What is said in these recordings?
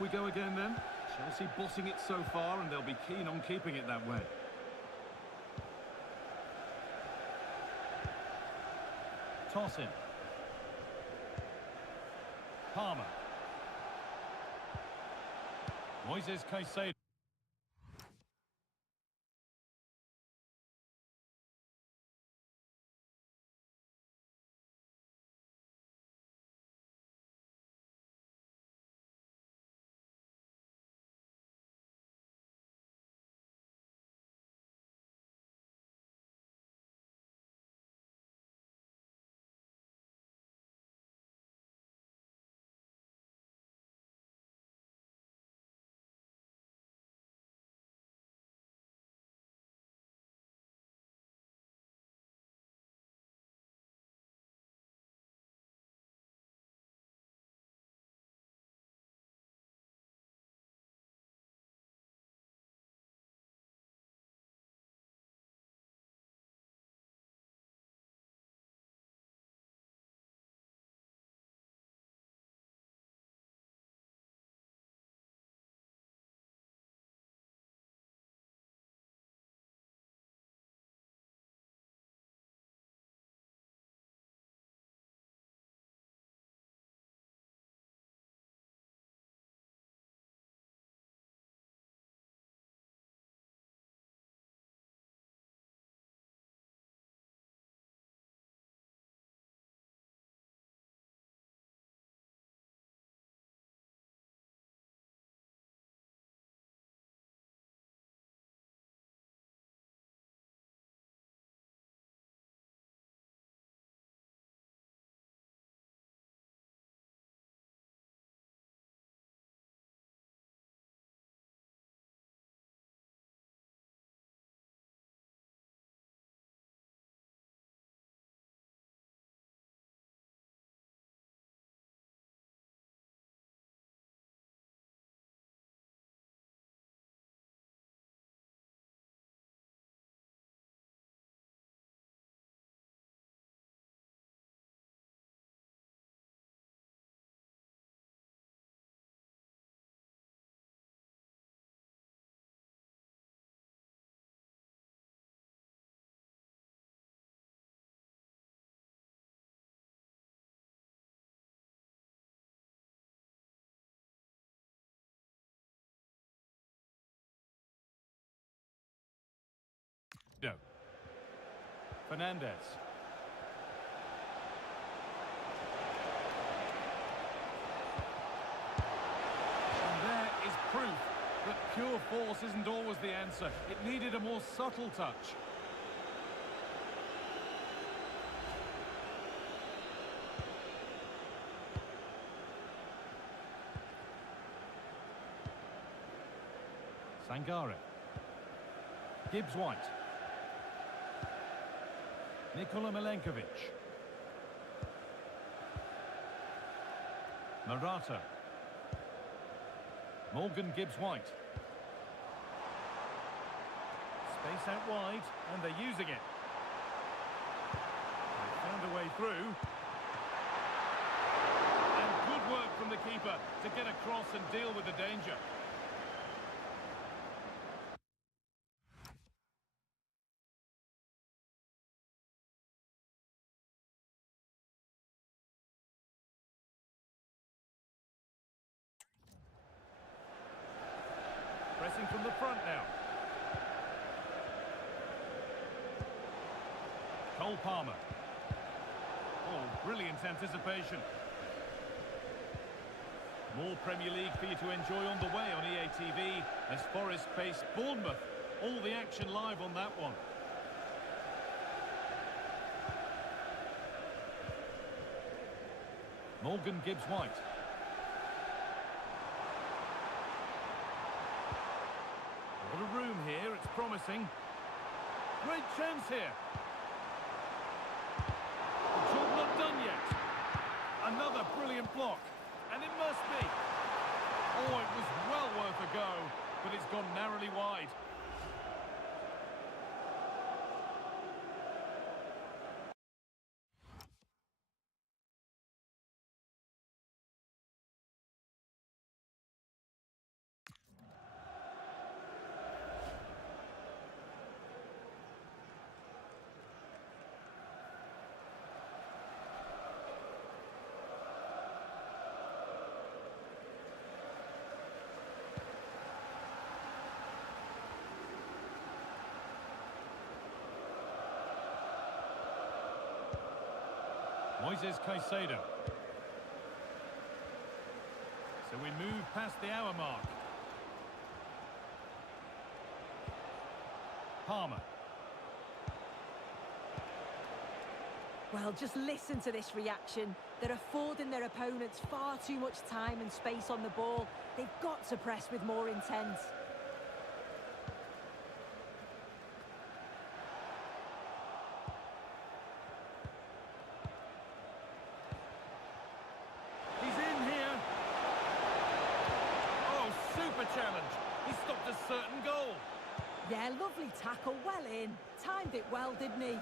we go again then. Chelsea bossing it so far, and they'll be keen on keeping it that way. Toss in. Palmer. Moises Caicedo. No. Fernandez. And there is proof that pure force isn't always the answer. It needed a more subtle touch. Sangare. Gibbs-White. Nikola Milenkovic. Morata. Morgan Gibbs-White. Space out wide, and they're using it. They found a way through. And good work from the keeper to get across and deal with the danger. Pressing from the front now. Cole Palmer. Oh, brilliant anticipation. More Premier League for you to enjoy on the way on EA TV as Forest face Bournemouth. All the action live on that one. Morgan Gibbs-White. What a room here, it's promising. Great chance here. The job not done yet. Another brilliant block. And it must be. Oh, it was well worth a go, but it's gone narrowly wide. Moises Caicedo. So we move past the hour mark. Palmer. Well, just listen to this reaction. They're affording their opponents far too much time and space on the ball. They've got to press with more intent. He's in here. Oh, super challenge. He stopped a certain goal. Yeah, lovely tackle, well in. Timed it well, didn't he?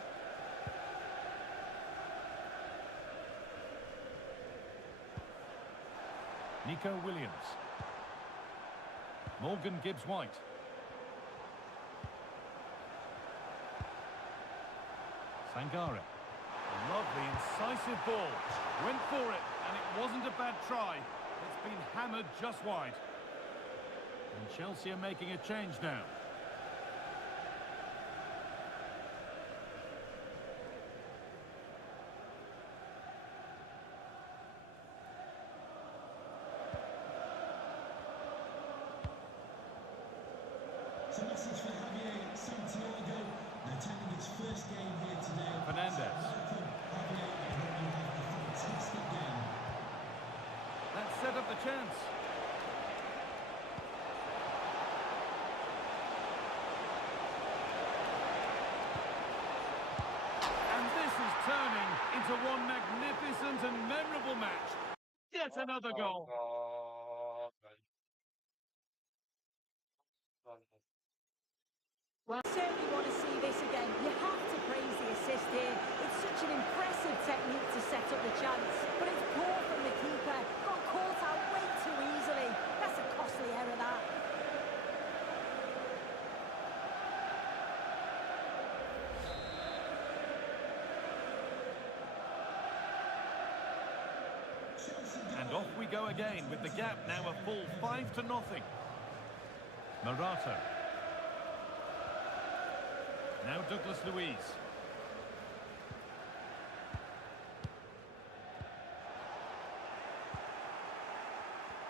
Nico Williams. Morgan Gibbs-White. Sangare. A lovely, incisive ball. Went for it, and it wasn't a bad try. It's been hammered just wide. And Chelsea are making a change now. It's a message for Javier Santiago, attending his first game here today. Fernandez. Welcome, Javier. I hope you have a fantastic game. That set up the chance. And this is turning into one magnificent and memorable match. Yet another goal. Well, I certainly want to see this again. You have to praise the assist here. It's such an impressive technique to set up the chance. But it's poor from the keeper. Got caught out way too easily. That's a costly error, that. And off we go again with the gap now a full 5-0. Morata. Now Douglas Luiz.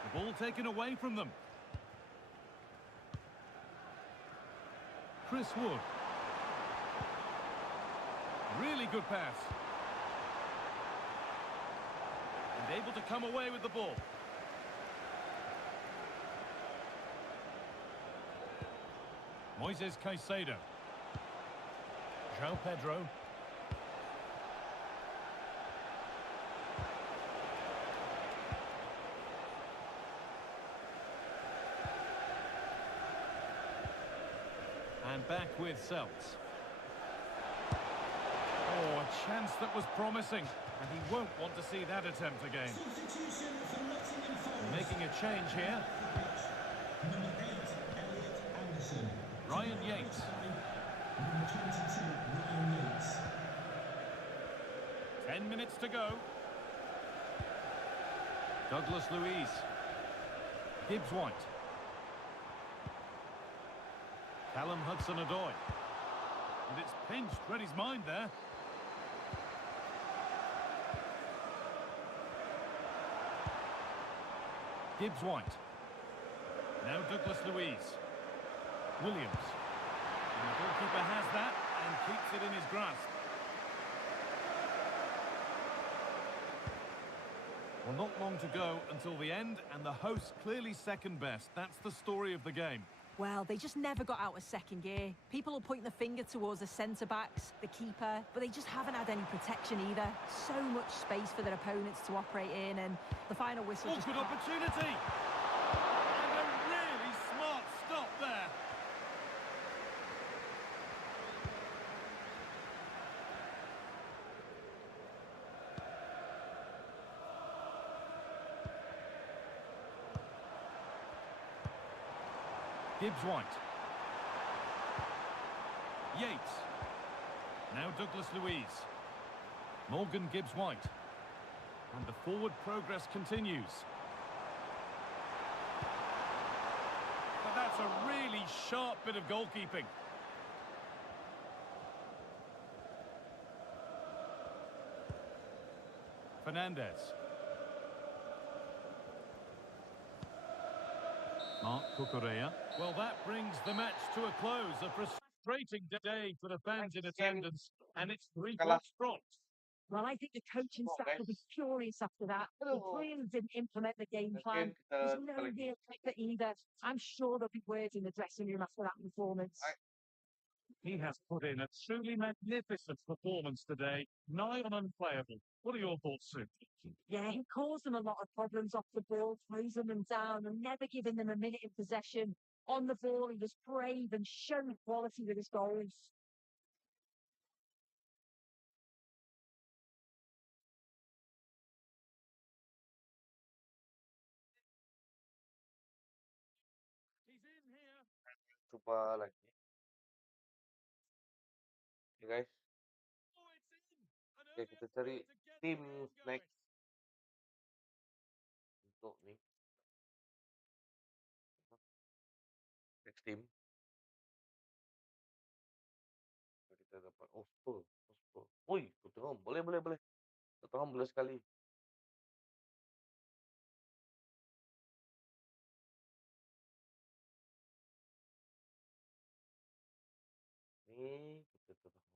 The ball taken away from them. Chris Wood. Really good pass. And able to come away with the ball. Moises Caicedo. João Pedro. And back with Seltz. Oh, a chance that was promising. And he won't want to see that attempt again. Substitution for Nottingham Forest. Making a change here. Number 8, Elliot Anderson. Ryan Yates. Number 22, Ryan Yates. 10 minutes to go. Douglas Luiz. Gibbs-White. Callum Hudson-Odoi. And it's pinched, read his mind there. Gibbs-White. Now Douglas Luiz. Williams. And the goalkeeper has that and keeps it in his grasp. Well, not long to go until the end, and the hosts clearly second best. That's the story of the game. Well, they just never got out of second gear. People will point the finger towards the centre-backs, the keeper, but they just haven't had any protection either. So much space for their opponents to operate in, and the final whistle just... Good opportunity! And a really smart stop there. Gibbs-White. Yates. Now Douglas Luiz. Morgan Gibbs-White. And the forward progress continues. But that's a really sharp bit of goalkeeping. Fernandez. Mark Cucurella. Well, that brings the match to a close. A frustrating day for the fans in attendance, and it's 3 points dropped. Well, I think the coaching staff will be furious after that. The players didn't implement the game plan. There's no real effort either. I'm sure there'll be words in the dressing room after that performance. He has put in a truly magnificent performance today, nigh on unplayable. What are your thoughts, Sue? Yeah, he caused them a lot of problems off the ball, closing them down and never giving them a minute in possession. On the ball, he was brave and showed quality with his goals. He's in here. Coba lagi. Oke guys, Oh, it's in. An oke early kita effort cari to get the tim game going. next untuk nih next team. Kita dapat Spurs. Woi, Tottenham boleh. Tottenham boleh sekali. Nih kita Tottenham.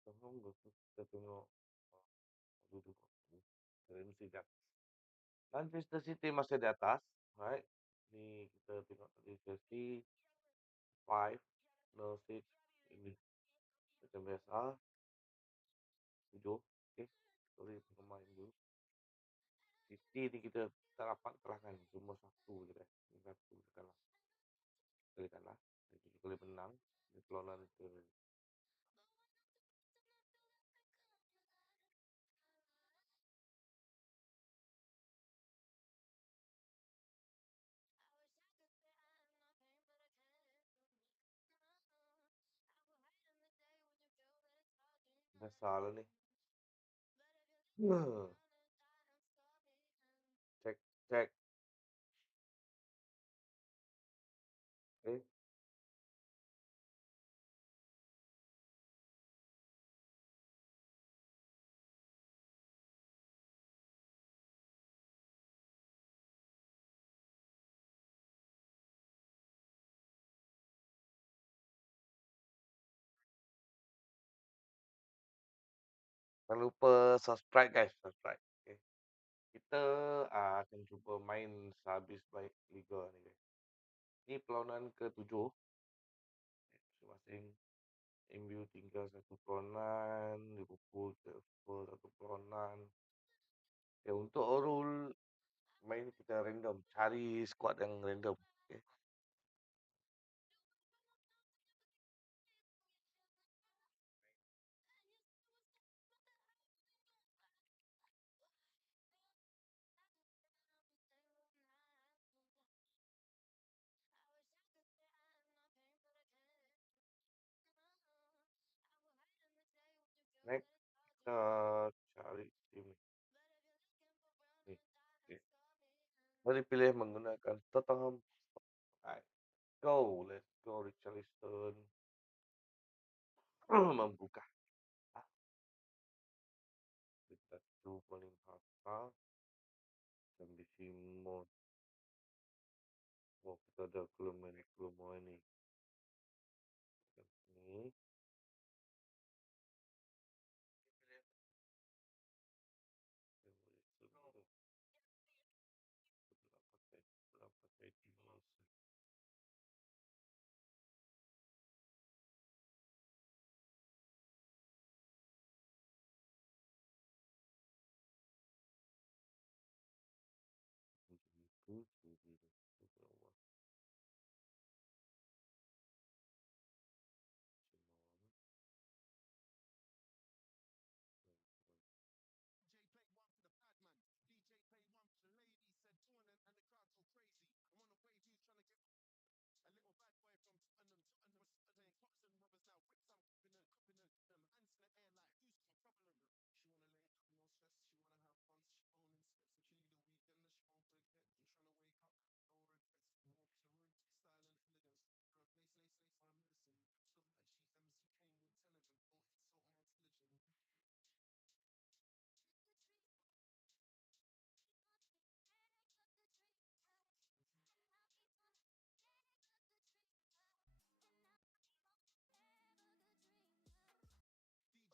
Tottenham kita tengok duduk mesti di atas. Manchester City masih di atas, right? Ni kita tengok tadi Chelsea 5 no 6 ini macam biasa 7. Okey. Sorry pemain dulu. City ni kita tak dapat kalahkan cuma satu je dah. Satu je kalah. Sekali kalah. 7 kali menang. Dia perlawanan ke dah salah ni. Cek. Okay. Jangan lupa subscribe guys, subscribe. Okay. Kita akan cuba main sehabis baik Liga ni guys. Ni perlawanan ke-7. Masing-masing MU tinggal satu perlawanan, Liverpool ke Spurs satu perlawanan. Okay, untuk rule main kita random, cari squad yang random. Okay. Next kita cari tim ni. Okay. Mari pilih menggunakan Tottenham. Alright. Let's go Richarlison. Membuka. Kita tu paling harta. Sambil Simon. Oh, kita ada kelemahan ni. Ni.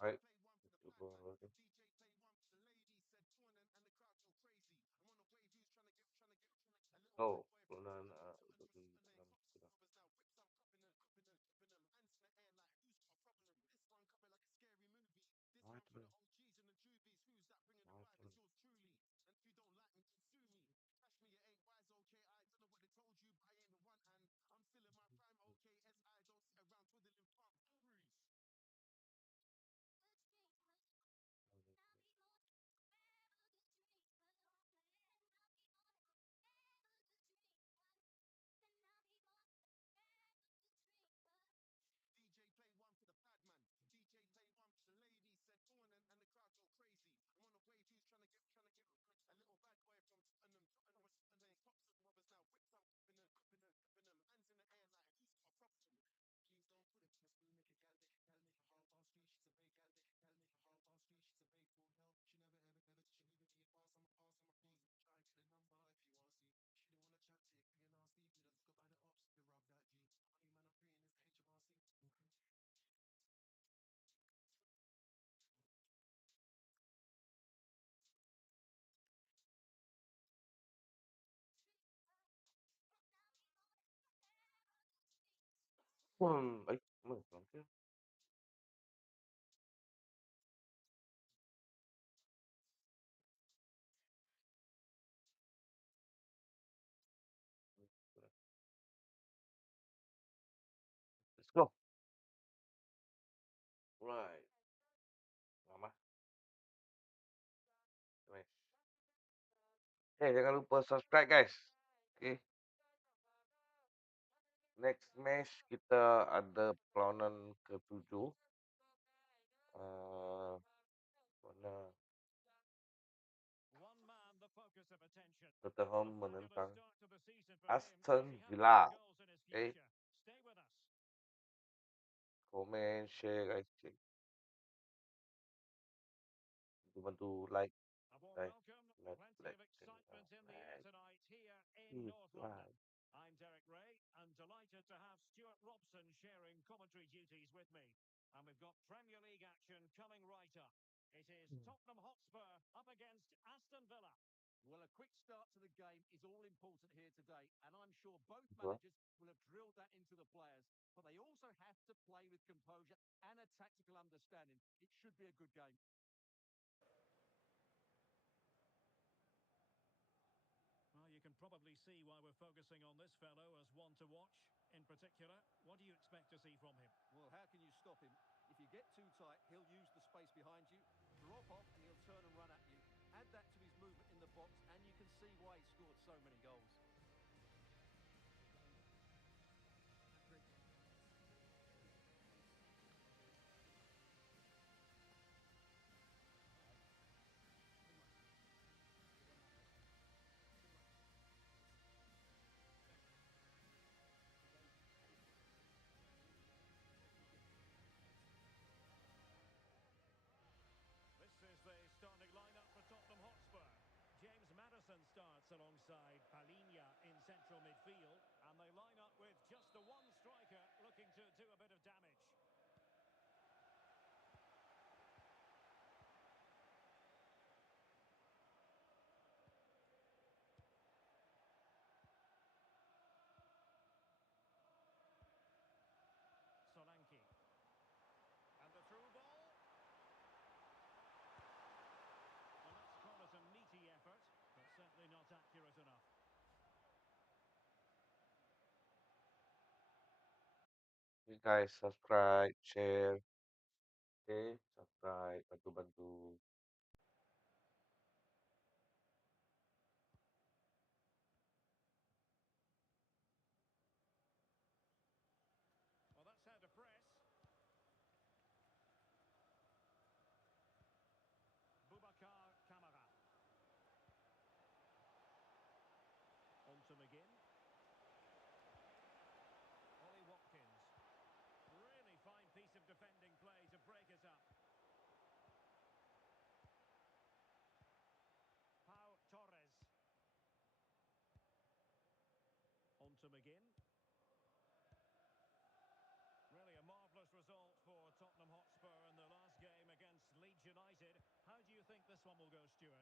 right? Oh, keluaran untuk dalam sudah. Right, right. Ấy, mở lắm chứ. Let's go. Right. Lama. Nice. Jangan lupa subscribe guys. Okay. Next match kita ada perlawanan ke-7. Mana Tottenham menentang Aston Villa. Okay. Comment, share guys. Bantu like. Like. I'm Derek Ray, and delighted to have Stuart Robson sharing commentary duties with me. And we've got Premier League action coming right up. It is Tottenham Hotspur up against Aston Villa. Well, a quick start to the game is all important here today, and I'm sure both managers will have drilled that into the players. But they also have to play with composure and a tactical understanding. It should be a good game. Well, you can probably see why we're focusing on this fellow as one to watch. In particular, what do you expect to see from him? Well, how can you stop him? If you get too tight, he'll use the space behind you, drop off, and he'll turn and run at you. Add that to his movement in the box, and you can see why he scored so many goals. This is the starting lineup for Tottenham Hotspur. James Maddison starts alongside Palhinha in central midfield, and they line up with just the one striker looking to do a bit of damage. Solanke. And the through ball. Well, let's call it a meaty effort, but certainly not accurate enough. You guys subscribe, share. Okay, subscribe, bantu-bantu. Well, that's how to press. Boubacar Kamara. On to McGinn. Ollie Watkins. Really fine piece of defending play to break it up. Pau Torres. On to McGinn. Really a marvellous result for Tottenham Hotspur in the last game think this one will go, Stuart?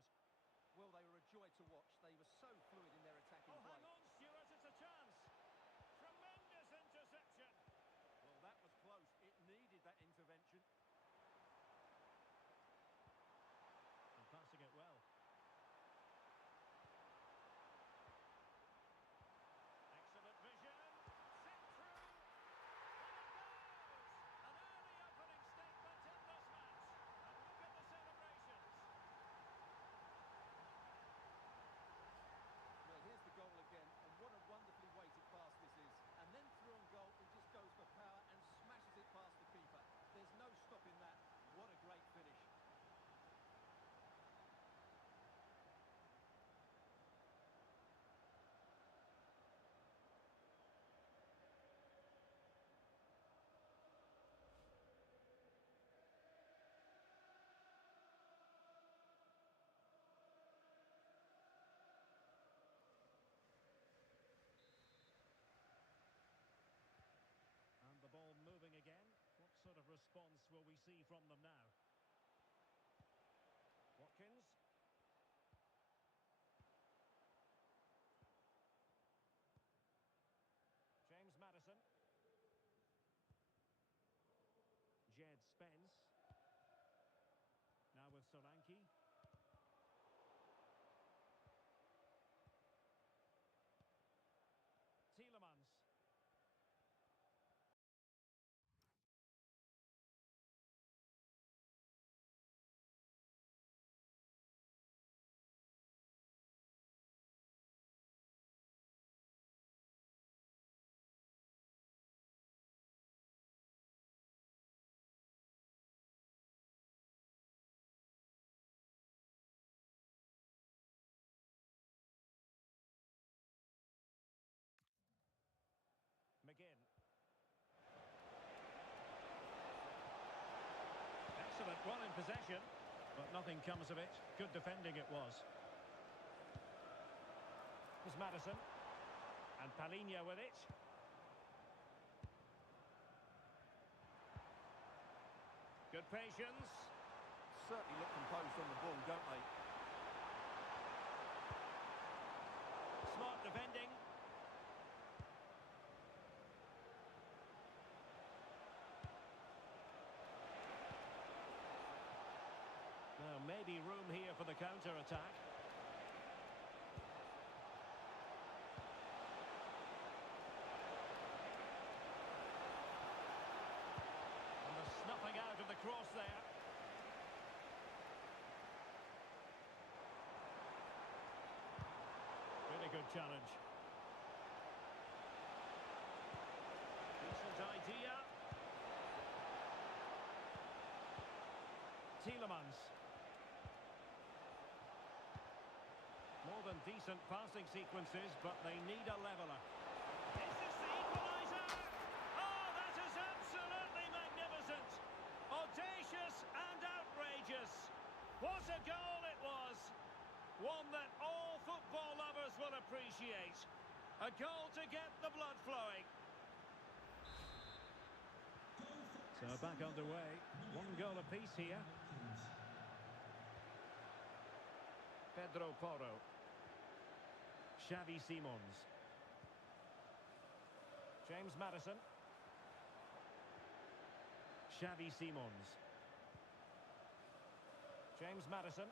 Well, they were a joy to watch. They were so fluid in their attacking Oh, play. hang on, Stuart, it's a chance. Tremendous interception. Well, that was close. It needed that intervention. And passing it well. Excellent vision. Sit through. And it goes! An early opening statement in this match. And look at the celebrations. Well, here's the goal again, and what a wonderfully weighted pass this is. And then through on goal, he just goes for power and smashes it past the keeper. There's no stopping that. What a great finish. And the ball moving again. What sort of response will we see from them now? Watkins. James Maddison. Jed Spence. Now with Solanke. Tielemans. McGinn. Excellent run in possession, but nothing comes of it. Good defending it was. There's Maddison. And Palinha with it. Good patience. Certainly look composed on the ball, don't they? Smart defending. Now maybe room here for the counter-attack. And the snuffing out of the cross there. Really good challenge. Decent idea. Tielemans. More than decent passing sequences, but they need a leveller. Is this the equaliser? Oh, that is absolutely magnificent. Audacious and outrageous. What a goal it was. One that all football lovers will appreciate. A goal to get the blood flowing. So back underway. One goal apiece here. Pedro Porro. Xavi Simons. James Maddison. Xavi Simons. James Maddison.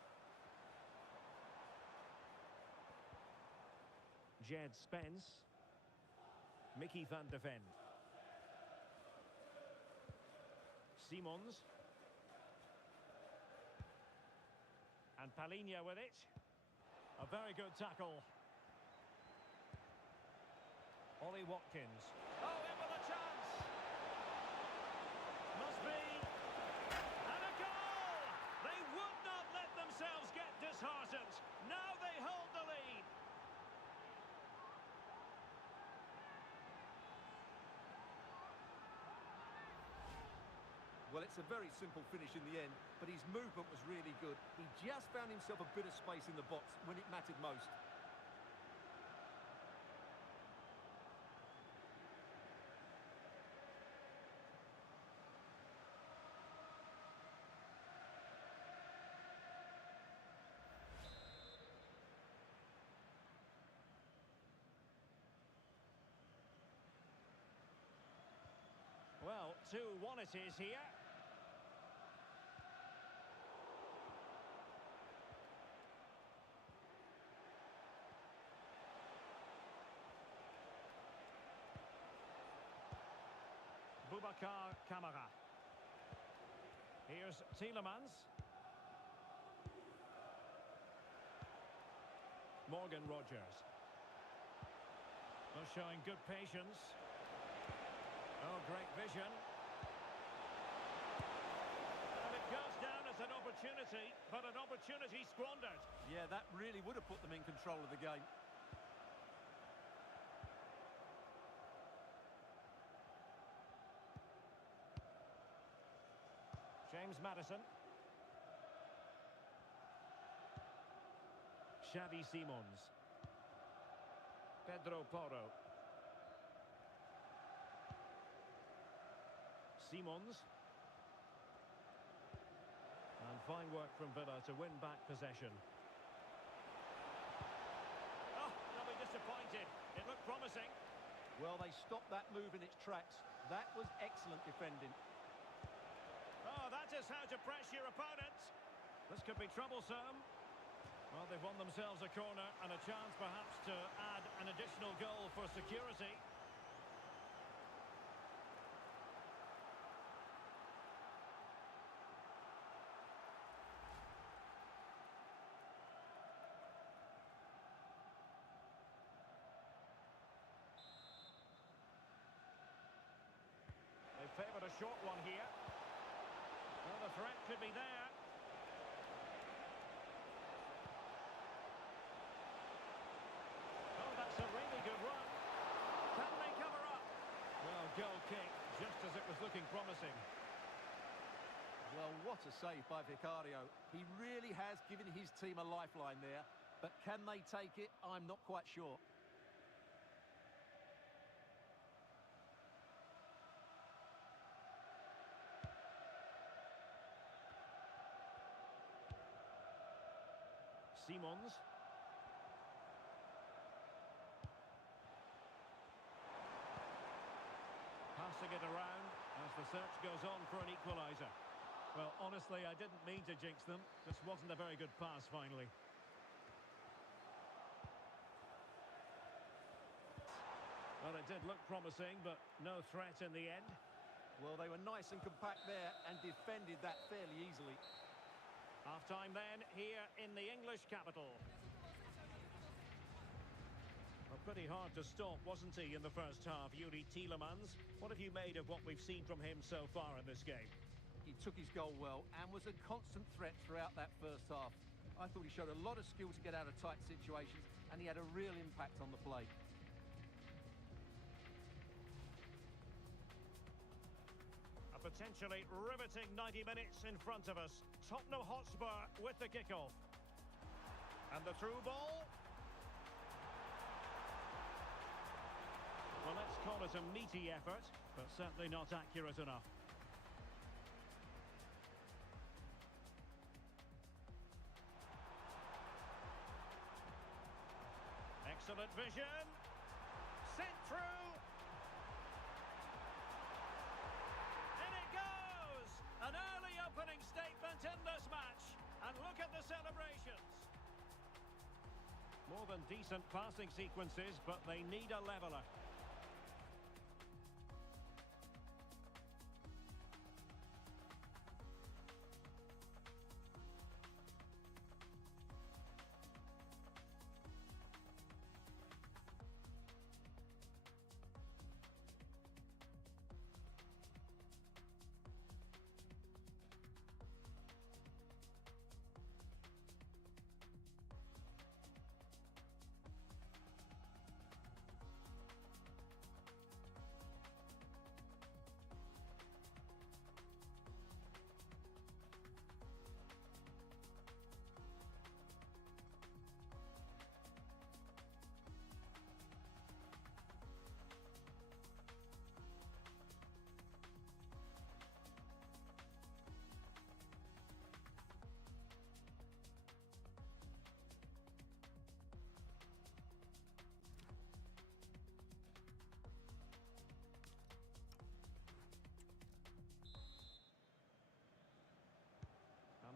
Jed Spence. Mickey van de Ven. Simons. And Palinha with it. A very good tackle. Ollie Watkins. Oh, in with a chance. Must be. And a goal! They would not let themselves get disheartened. Now they hold the lead. Well, it's a very simple finish in the end, but his movement was really good. He just found himself a bit of space in the box when it mattered most. 2-1 it is here. Boubacar Kamara. Here's Tielemans. Morgan Rogers. Well, showing good patience. Oh, great vision. And it goes down as an opportunity, but an opportunity squandered. Yeah, that really would have put them in control of the game. James Maddison. Xavi Simons. Pedro Porro. Simons. And fine work from Villa to win back possession. Oh, they'll be disappointed. It looked promising. Well, they stopped that move in its tracks. That was excellent defending. Oh, that is how to press your opponents. This could be troublesome. Well, they've won themselves a corner and a chance perhaps to add an additional goal for security. They favoured a short one here. Well, the threat could be there. Oh, that's a really good run. Can they cover up? Well, goal kick, just as it was looking promising. Well, what a save by Vicario. He really has given his team a lifeline there. But can they take it? I'm not quite sure. Simons. Passing it around as the search goes on for an equaliser. Well, honestly, I didn't mean to jinx them. This wasn't a very good pass, finally. Well, it did look promising, but no threat in the end. Well, they were nice and compact there and defended that fairly easily. Half-time then, here in the English capital. Well, pretty hard to stop, wasn't he, in the first half, Yuri Tielemans? What have you made of what we've seen from him so far in this game? He took his goal well and was a constant threat throughout that first half. I thought he showed a lot of skill to get out of tight situations, and he had a real impact on the play. A potentially riveting 90 minutes in front of us. Tottenham Hotspur with the kickoff. And the through ball. Well, let's call it a meaty effort, but certainly not accurate enough. Excellent vision. Sent through. And it goes! An early opening statement in this match. And look at the celebrations. More than decent passing sequences, but they need a leveller.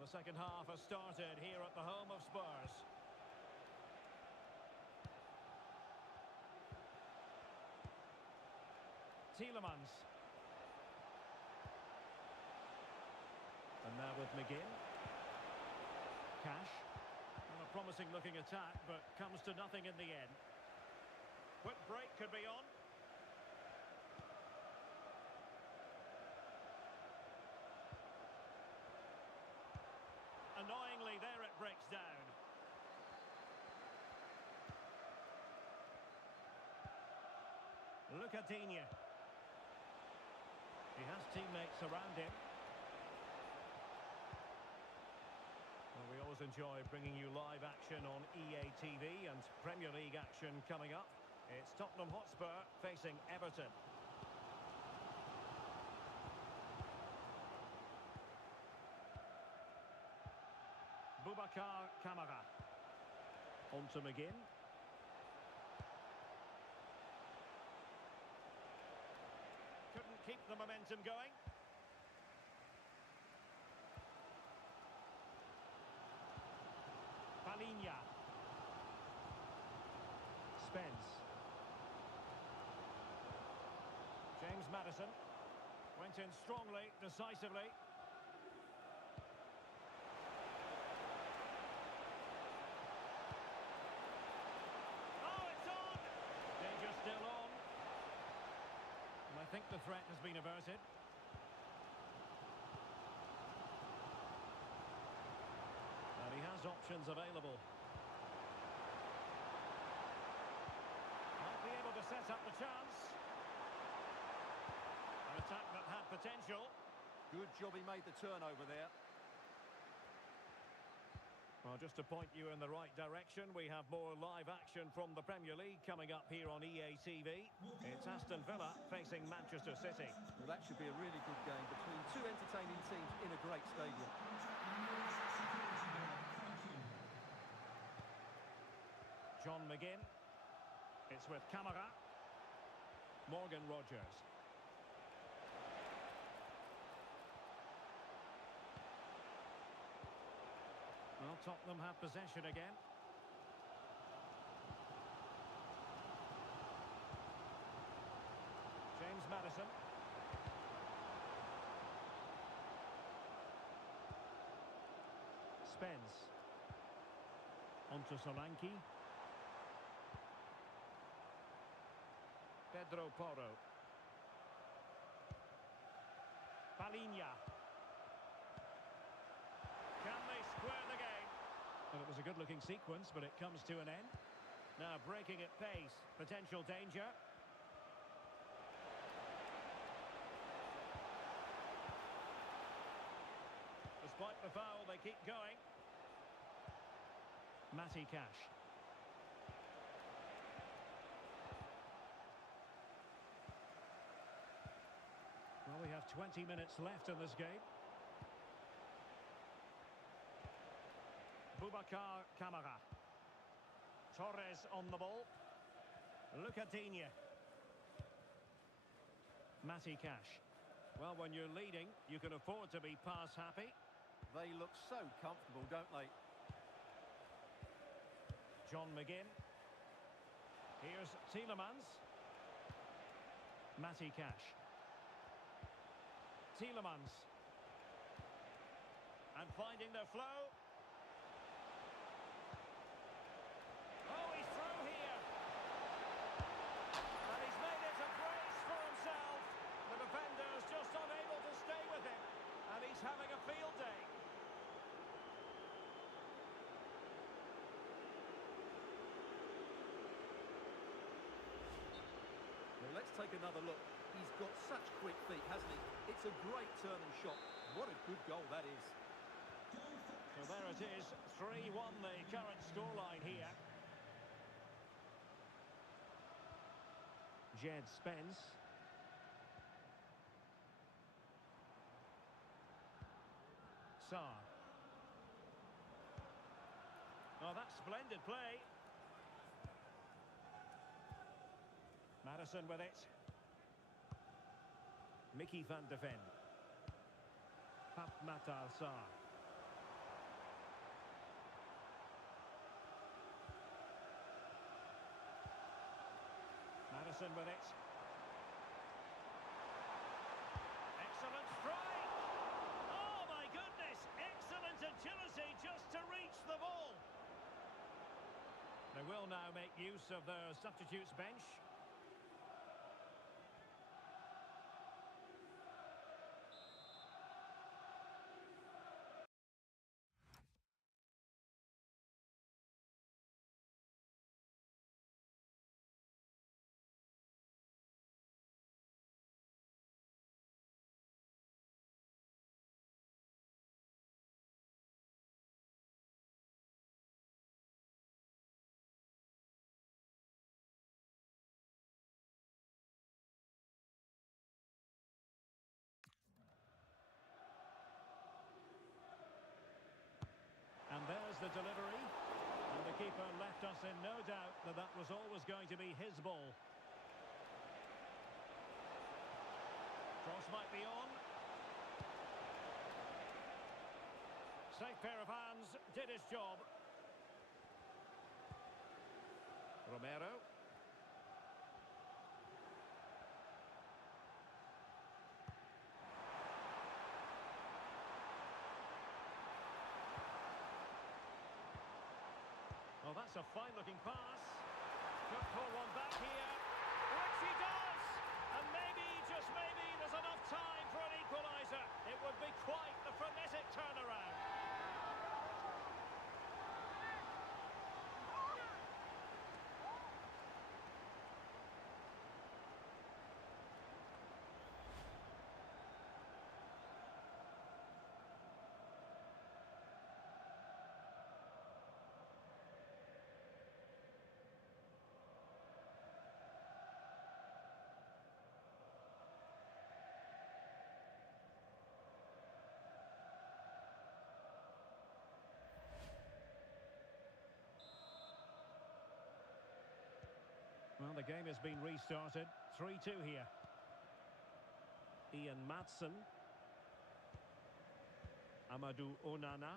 the second half has started here at the home of Spurs. Tielemans. And now with McGinn. Cash. And a promising looking attack, but comes to nothing in the end. Quick break could be on. Annoyingly, there it breaks down. Look at Digne. He has teammates around him. Well, we always enjoy bringing you live action on EA TV, and Premier League action coming up. It's Tottenham Hotspur facing Everton. Boubacar Kamara. On to McGinn. Couldn't keep the momentum going. Palinha. Spence. James Maddison. Went in strongly, decisively. Still on. And I think the threat has been averted. And he has options available. Might be able to set up the chance. An attack that had potential. Good job he made the turnover there. Well, just to point you in the right direction, we have more live action from the Premier League coming up here on EA TV. It's Aston Villa facing Manchester City. Well, that should be a really good game between two entertaining teams in a great stadium. John McGinn. It's with Kamara. Morgan Rogers. Well, Tottenham have possession again. James Maddison. Spence. On to Solanke. Pedro Porro. Palinha. Can they square the game? Well, it was a good-looking sequence, but it comes to an end. Now breaking at pace. Potential danger. Despite the foul, they keep going. Matty Cash. Well, we have 20 minutes left in this game. Boubacar Kamara. Torres on the ball. Look at Digne. Matty Cash. Well, when you're leading, you can afford to be pass happy. They look so comfortable, don't they? John McGinn. Here's Tielemans. Matty Cash. Tielemans. And finding the flow. Oh, he's through here. And he's made it a brace for himself. The defender's just unable to stay with him. And he's having a field day. Well, let's take another look. He's got such quick feet, hasn't he? It's a great turn and shot. What a good goal that is. So there it is, 3-1 the current scoreline here. Jed Spence. Sarr. Oh, that's splendid play. Maddison with it. Mickey van de Ven. Pap Matar Sarr. Anderson with it. Excellent strike. Oh my goodness, excellent agility just to reach the ball. They will now make use of their substitutes bench. And there's the delivery. And the keeper left us in no doubt that that was always going to be his ball. Cross might be on. Safe pair of hands, did his job. Romero. Well, that's a fine-looking pass. Could pull one back here, which he does! And maybe, just maybe, there's enough time for an equaliser. It would be quite the frenetic turnaround. Well, the game has been restarted. 3-2 here. Ian Madsen. Amadou Onana.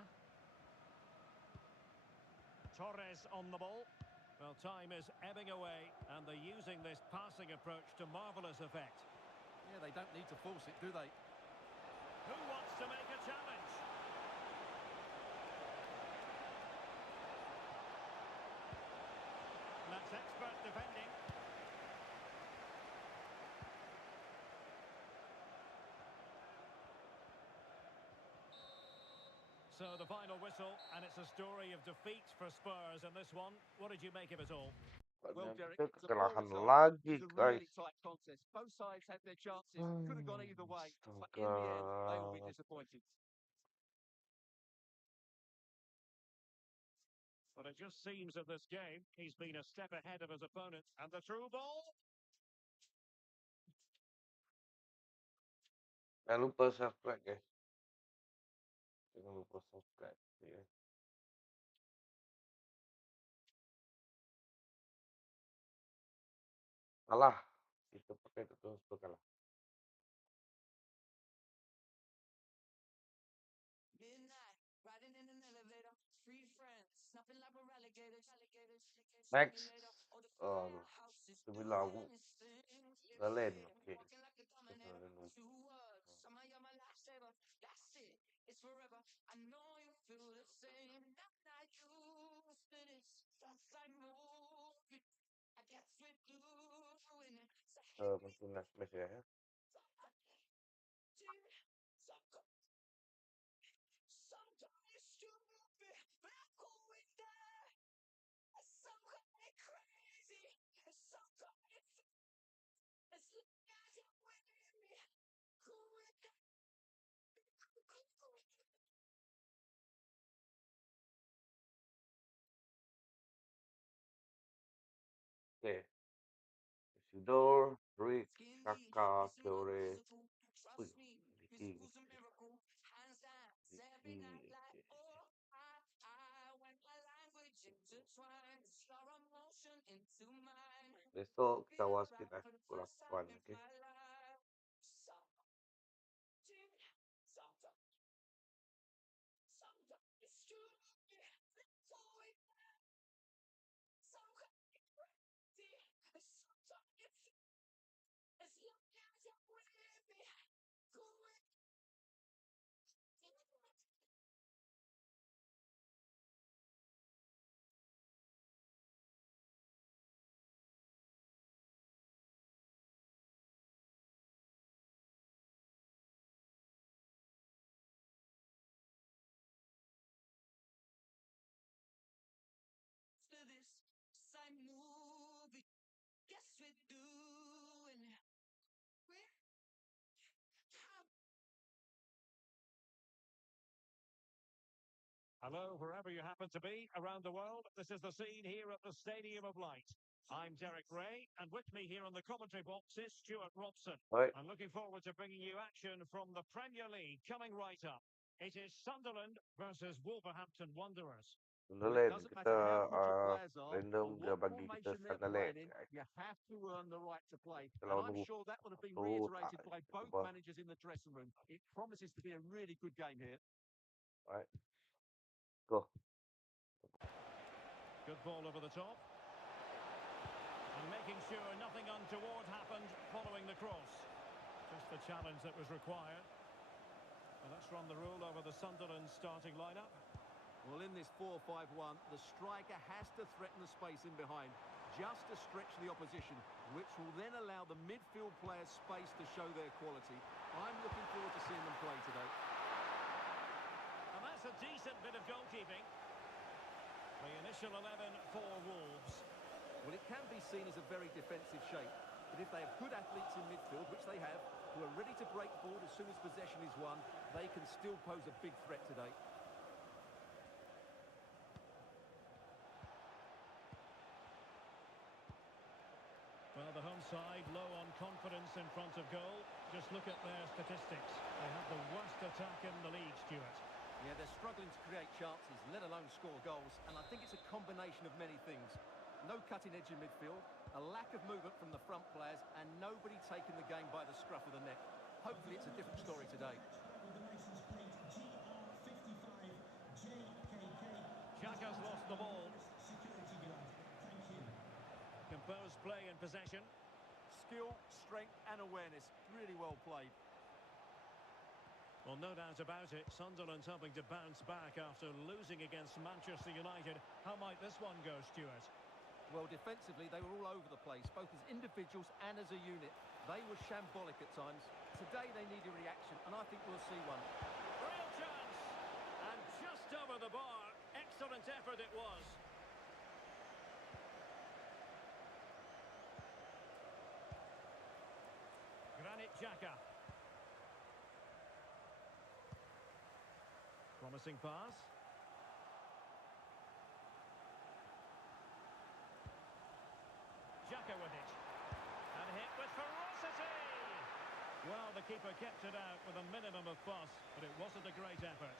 Torres on the ball. Well, time is ebbing away, and they're using this passing approach to marvellous effect. Yeah, they don't need to force it, do they? Who wants to make a challenge? That's expert defending. So the final whistle, and it's a story of defeat for Spurs in this one. What did you make of it all? Well, Dan Derek, kita it's a poor kekalahan result. lagi, It was a guys. really tight contest. Both sides had their chances. Could have gone either way. But in the end, they will be Astaga. disappointed. But it just seems in this game, he's been a step ahead of his opponent. And the through ball? Jangan lupa subscribe, guys. Jangan lupa subscribe. Ya. Kalah. Kita pakai terus kalah. Next. Oh, Sembilan. Galen. Okay. Galen. Masih next match ya. Okay. Isidore, Rick, Saka, Flores. Wih, Ricky. Besok kita wasit kelakuan, oke? Hello, wherever you happen to be around the world. This is the scene here at the Stadium of Light. I'm Derek Ray, and with me here on the commentary box is Stuart Robson. Right. I'm looking forward to bringing you action from the Premier League coming right up. It is Sunderland versus Wolverhampton Wanderers. Well, it Sunderland, doesn't kita matter how good your players are random or dia what bagi kita formation they're Sunderland, playing in, guys. you have to earn the right to play. Kita And lawan I'm sure that would have been Wolves, reiterated by both Wolves. managers in the dressing room. It promises to be a really good game here. Right. Go. Good ball over the top. And making sure nothing untoward happened following the cross. Just the challenge that was required. And let's run the rule over the Sunderland starting lineup. Well, in this 4-5-1, the striker has to threaten the space in behind, just to stretch the opposition, which will then allow the midfield players space to show their quality. I'm looking forward to seeing them play today. And that's a decent bit of goalkeeping. The initial 11 for Wolves. Well, it can be seen as a very defensive shape, but if they have good athletes in midfield, which they have, who are ready to break forward as soon as possession is won, they can still pose a big threat today. Well, the home side low on confidence in front of goal. Just look at their statistics. They have the worst attack in the league, Stuart. Yeah, they're struggling to create chances, let alone score goals, and I think it's a combination of many things. No cutting edge in midfield, a lack of movement from the front players, and nobody taking the game by the scruff of the neck. Hopefully it's a different story today. Xhaka's lost the ball. Composed play in possession. Skill, strength and awareness, really well played. Well, no doubt about it, Sunderland's hoping to bounce back after losing against Manchester United. How might this one go, Stuart? Well, defensively, they were all over the place, both as individuals and as a unit. They were shambolic at times. Today, they need a reaction, and I think we'll see one. Real chance! And just over the bar. Excellent effort it was. Granit Xhaka. Promising pass. Xhaka with it. And hit with ferocity! Well, the keeper kept it out with a minimum of fuss, but it wasn't a great effort.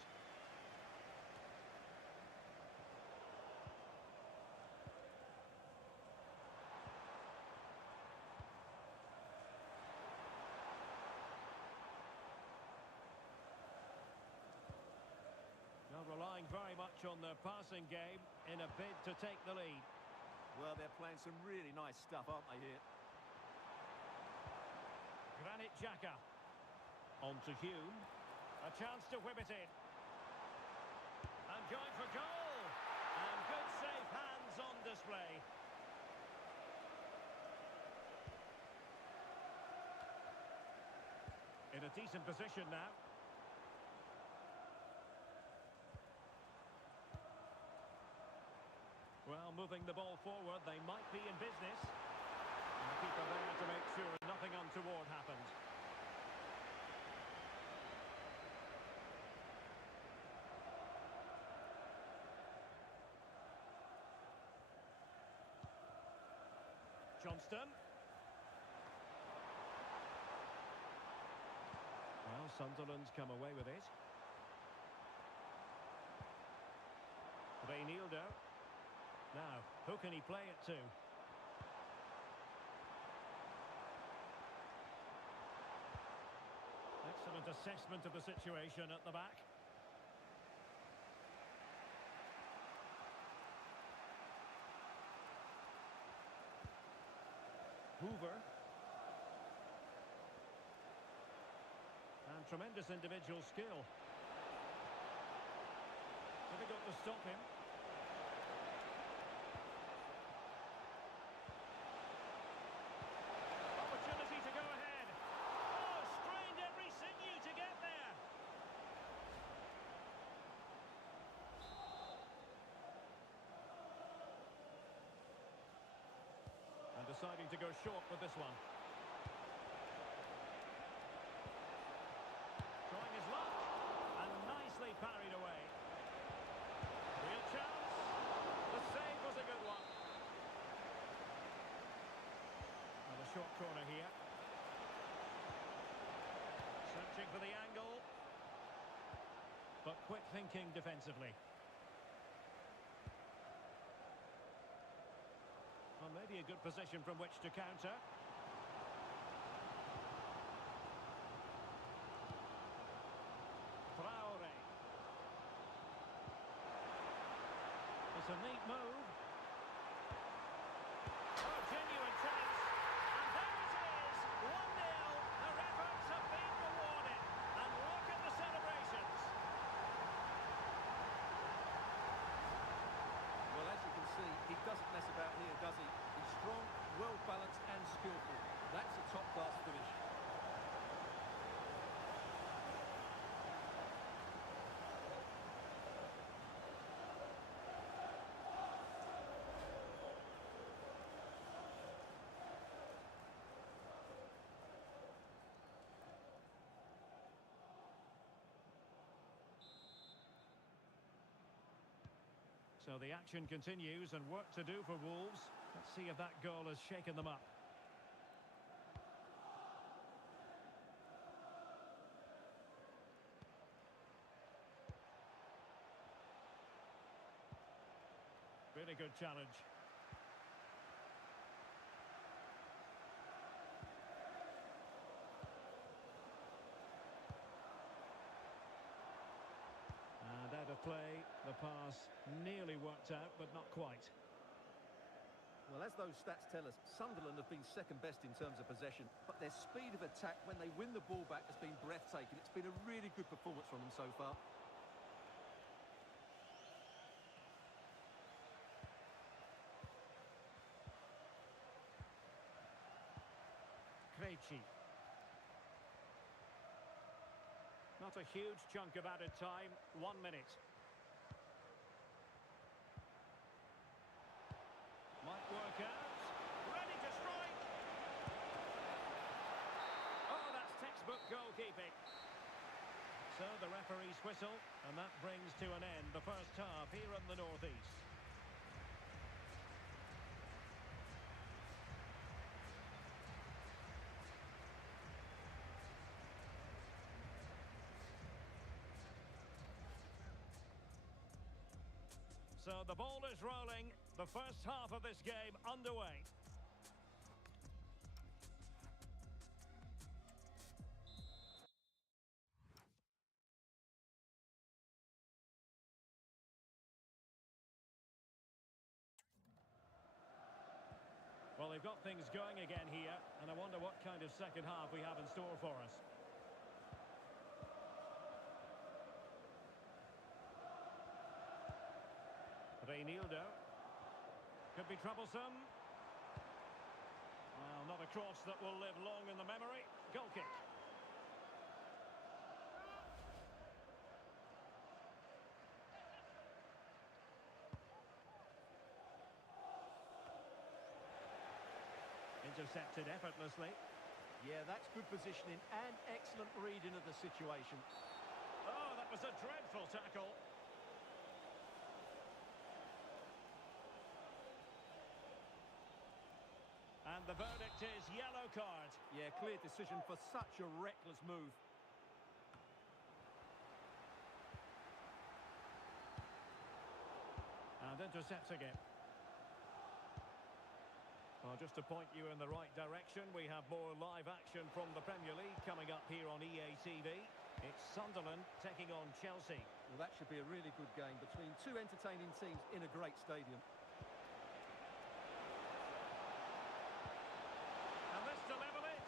Now relying very much on their passing game in a bid to take the lead. Well, they're playing some really nice stuff, aren't they, here? Granit Xhaka. On to Hume. A chance to whip it in. And going for goal. And good safe hands on display. In a decent position now. Well, moving the ball forward, they might be in business. And the keeper there to make sure nothing untoward happened. Johnston. Well, Sunderland's come away with it. Reinildo. Now, who can he play it to? Excellent assessment of the situation at the back. Hoover. And tremendous individual skill. Difficult to stop him. Opportunity to go ahead. Oh, strained every sinew to get there. deciding to go short with this one. Trying his luck, and nicely parried away. Real chance. The save was a good one. And a short corner here. Searching for the angle. But quick thinking defensively. Well, maybe a good position from which to counter. Traore. It's a neat move. Oh, genuine chance. And there it is, 1-0. Their efforts have been rewarded. And look at the celebrations. Well, as you can see, he doesn't mess about here, does he? He's strong, well-balanced and skillful. That's a top-class finish. So the action continues and work to do for Wolves. Let's see if that goal has shaken them up. Really good challenge. And out of play, the pass nearly worked out, but not quite. Well, as those stats tell us, Sunderland have been second best in terms of possession, but their speed of attack when they win the ball back has been breathtaking. It's been a really good performance from them so far. Krejci. Not a huge chunk of added time, 1 minute. Might work out. Ready to strike. Oh, that's textbook goalkeeping. So the referee's whistle, and that brings to an end the first half here in the northeast. So the ball is rolling. The first half of this game underway. Well, they've got things going again here, and I wonder what kind of second half we have in store for us. Reinildo. Could be troublesome. Well, not a cross that will live long in the memory. Goal kick. Intercepted effortlessly. Yeah, that's good positioning and excellent reading of the situation. Oh, that was a dreadful tackle. And the verdict is yellow card. Yeah, clear decision for such a reckless move. And intercepts again. Well, just to point you in the right direction, we have more live action from the Premier League coming up here on EA TV. It's Sunderland taking on Chelsea. Well, that should be a really good game between two entertaining teams in a great stadium. And this to level it.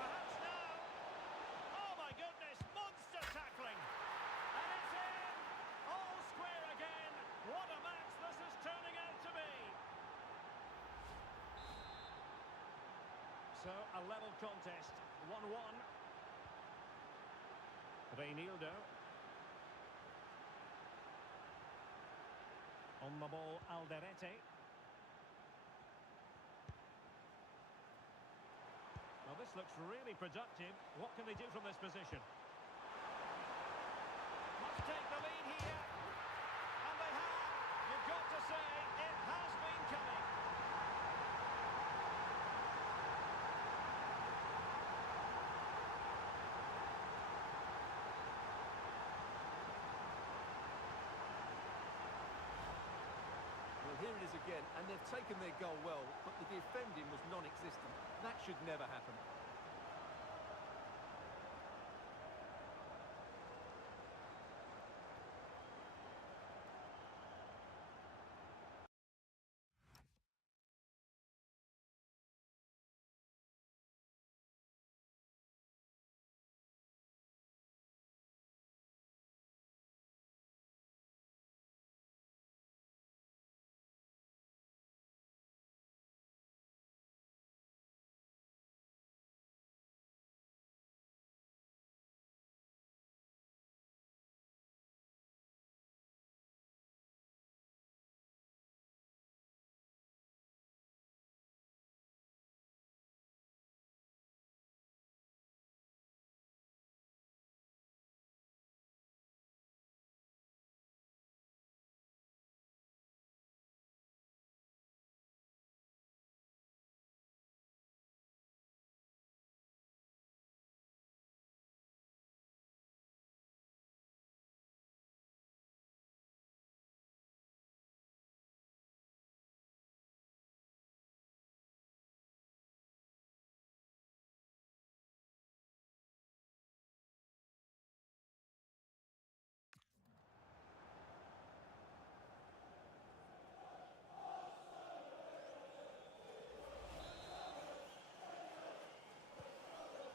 Perhaps now. Oh my goodness, monster tackling. And it's in. All square again. What a match this is turning out to be. So a level contest, 1-1. Reinildo. On the ball, Alderete. Well, this looks really productive. What can they do from this position? Must take the lead here. And they have. You've got to say, it has been coming. Well, here it is again, and they've taken their goal well, but the defending was non-existent. That should never happen.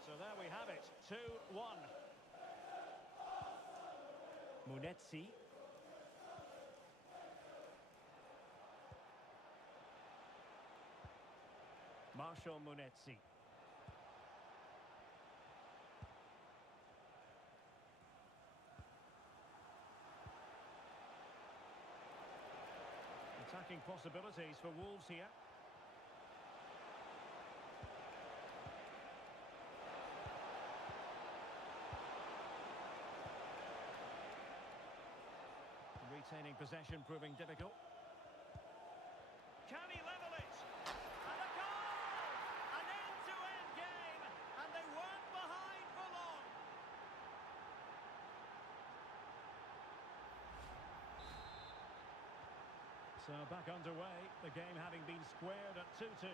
So there we have it, 2-1. Munetsi. Marshall Munetsi. Attacking possibilities for Wolves here. Retaining possession proving difficult. Can he level it? And a goal! An end-to-end game, and they weren't behind for long. So back underway, the game having been squared at 2-2.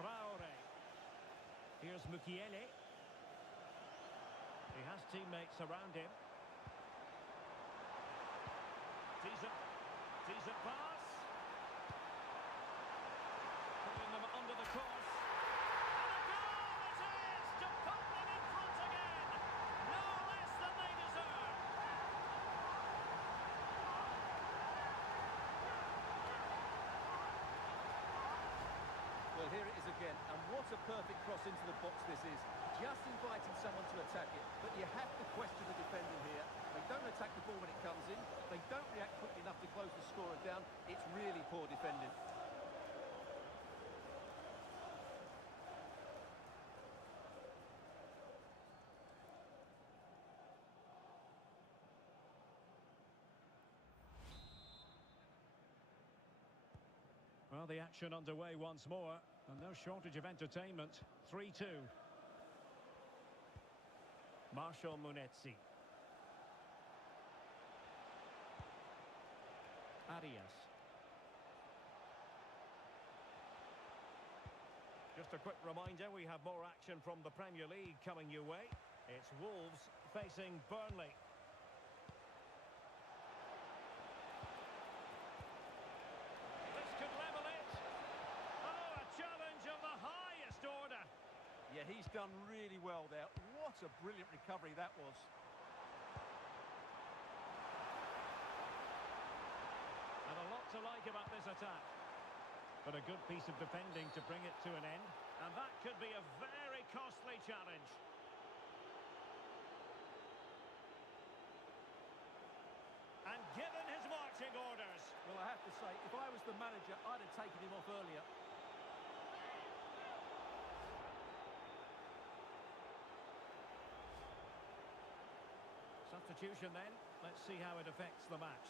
Traore. Here's Mukiele. He has teammates around him. Decent pass. Putting them under the cross. And a goal it is to put them in front again. No less than they deserve. Well, here it is again, and what a perfect cross into the box this is. Just inviting someone to attack it, but you have to question the defender here. They don't attack the ball when it comes in. They don't react quickly enough to close the scorer down. It's really poor defending. Well, the action underway once more, and no shortage of entertainment. 3-2. Marshall Munetsi. Arias. Just a quick reminder, we have more action from the Premier League coming your way. It's Wolves facing Burnley. This could level it. Oh, a challenge of the highest order. Yeah, he's done really well there. What a brilliant recovery that was. And a lot to like about this attack. But a good piece of defending to bring it to an end. And that could be a very costly challenge. And given his marching orders, Well, I have to say, if I was the manager, I'd have taken him off earlier. Substitution then. Let's see how it affects the match.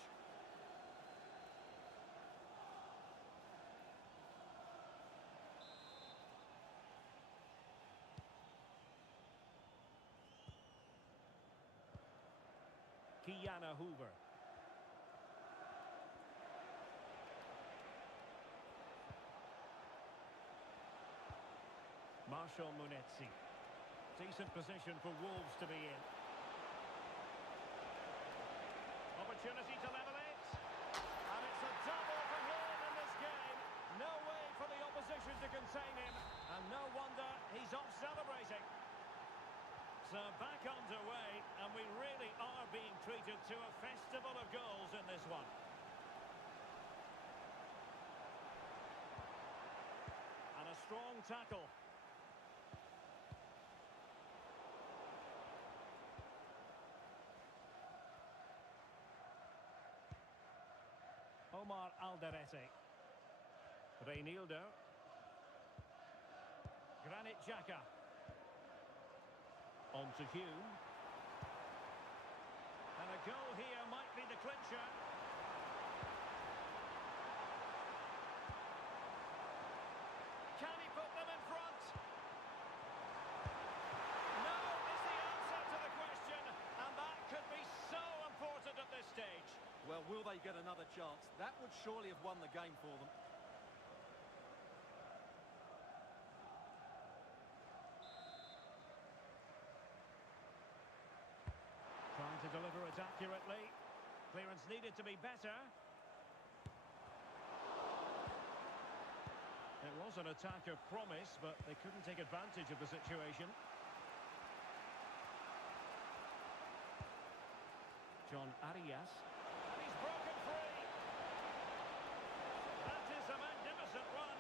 Kiana Hoover. Marshall Munetsi. Decent position for Wolves to be in. Opportunity to level it. And it's a double for him in this game. No way for the opposition to contain him. And no wonder he's off celebrating. So back underway, and we really are being treated to a festival of goals in this one. And a strong tackle. Omar Alderete. Reinildo. Granit Xhaka. On to Hume. And a goal here might be the clincher. Can he put them in front? No is the answer to the question, and that could be so important at this stage. Well, will they get another chance? That would surely have won the game for them. Trying to deliver it accurately. Clearance needed to be better. It was an attack of promise, but they couldn't take advantage of the situation. John Arias. And he's broken free. That is a magnificent run.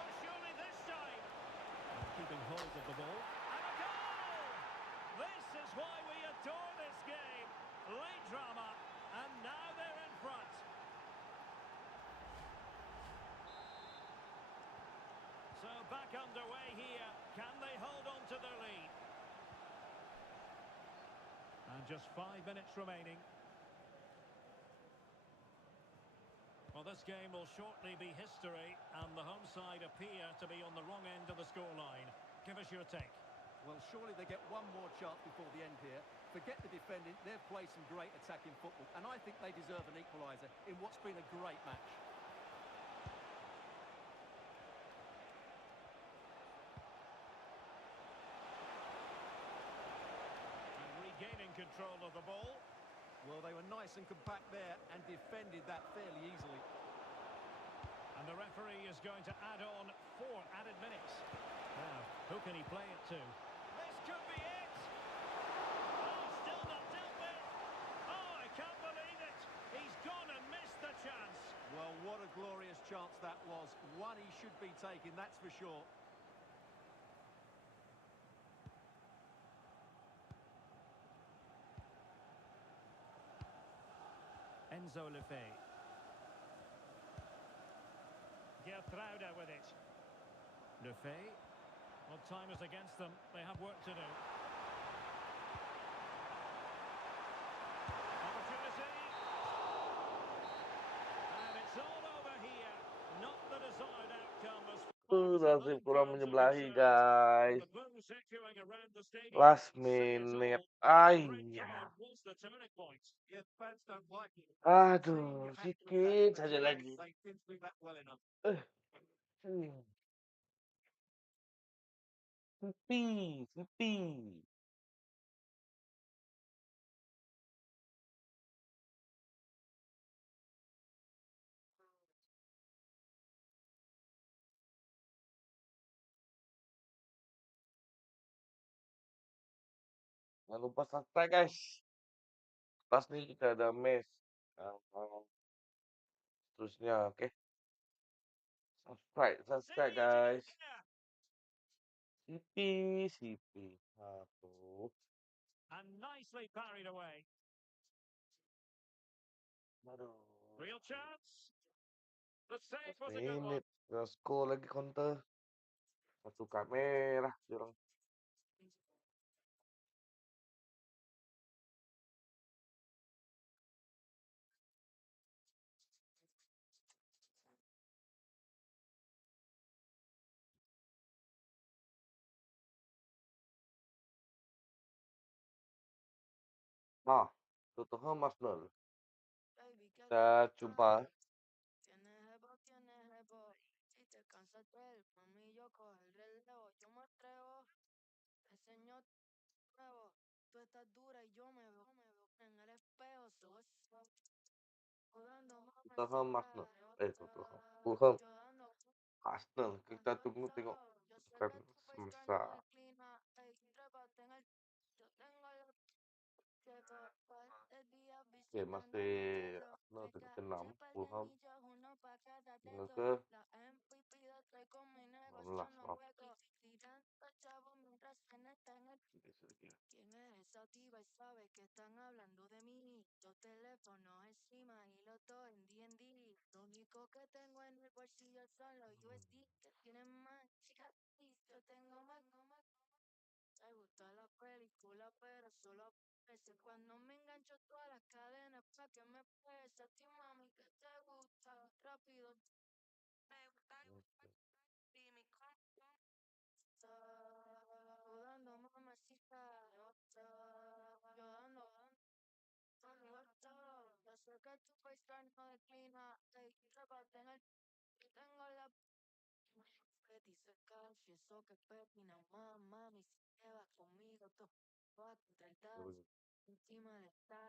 Oh, surely this time. And keeping hold of the ball. And a goal! This is why we adore this game. Late drama, and now they're in front. So back underway here. Can they hold on to their lead? And just 5 minutes remaining. Well, this game will shortly be history, and the home side appear to be on the wrong end of the scoreline. Give us your take. Well, surely they get one more chance before the end here. Forget the defending, they've played some great attacking football, and I think they deserve an equaliser in what's been a great match. And regaining control of the ball. Well, they were nice and compact there and defended that fairly easily. And the referee is going to add on 4 added minutes. Now, who can he play it to? This could be it! Oh, still not dealt with! Oh, I can't believe it! He's gone and missed the chance! Well, what a glorious chance that was. One he should be taking, that's for sure. Enzo Lefebvre. Gertruida with it. Lefebvre. Well, time is against them. They have work to do. Opportunity. And it's all over here. Not the desired outcome as far as the Nasib home kurang fans are menyebelahi, concerned. guys. The booze echoing around the stadium. Last Say it minute. all. Ay, The red card was the turning point. If fans don't like it, aduh, sikit saja lagi. they didn't do that well enough. Sepi, sepi. Jangan lupa subscribe, guys. Pas nih kita ada match. Seterusnya, oke. Subscribe, guys. Sipi, sipi. Aduh. And nicely parried away. Aduh. Real chance. The save was a good one. Menit. Skor lagi counter. Satu kamera. Diorang. Nah, Tottenham Arsenal. Kita cuba. Tottenham Arsenal. Tottenham. Fulham Arsenal. Kita tunggu tengok kan semasa. Oke, masih Arsenal tengok ke-6, Fulham tengok ke 16, maaf.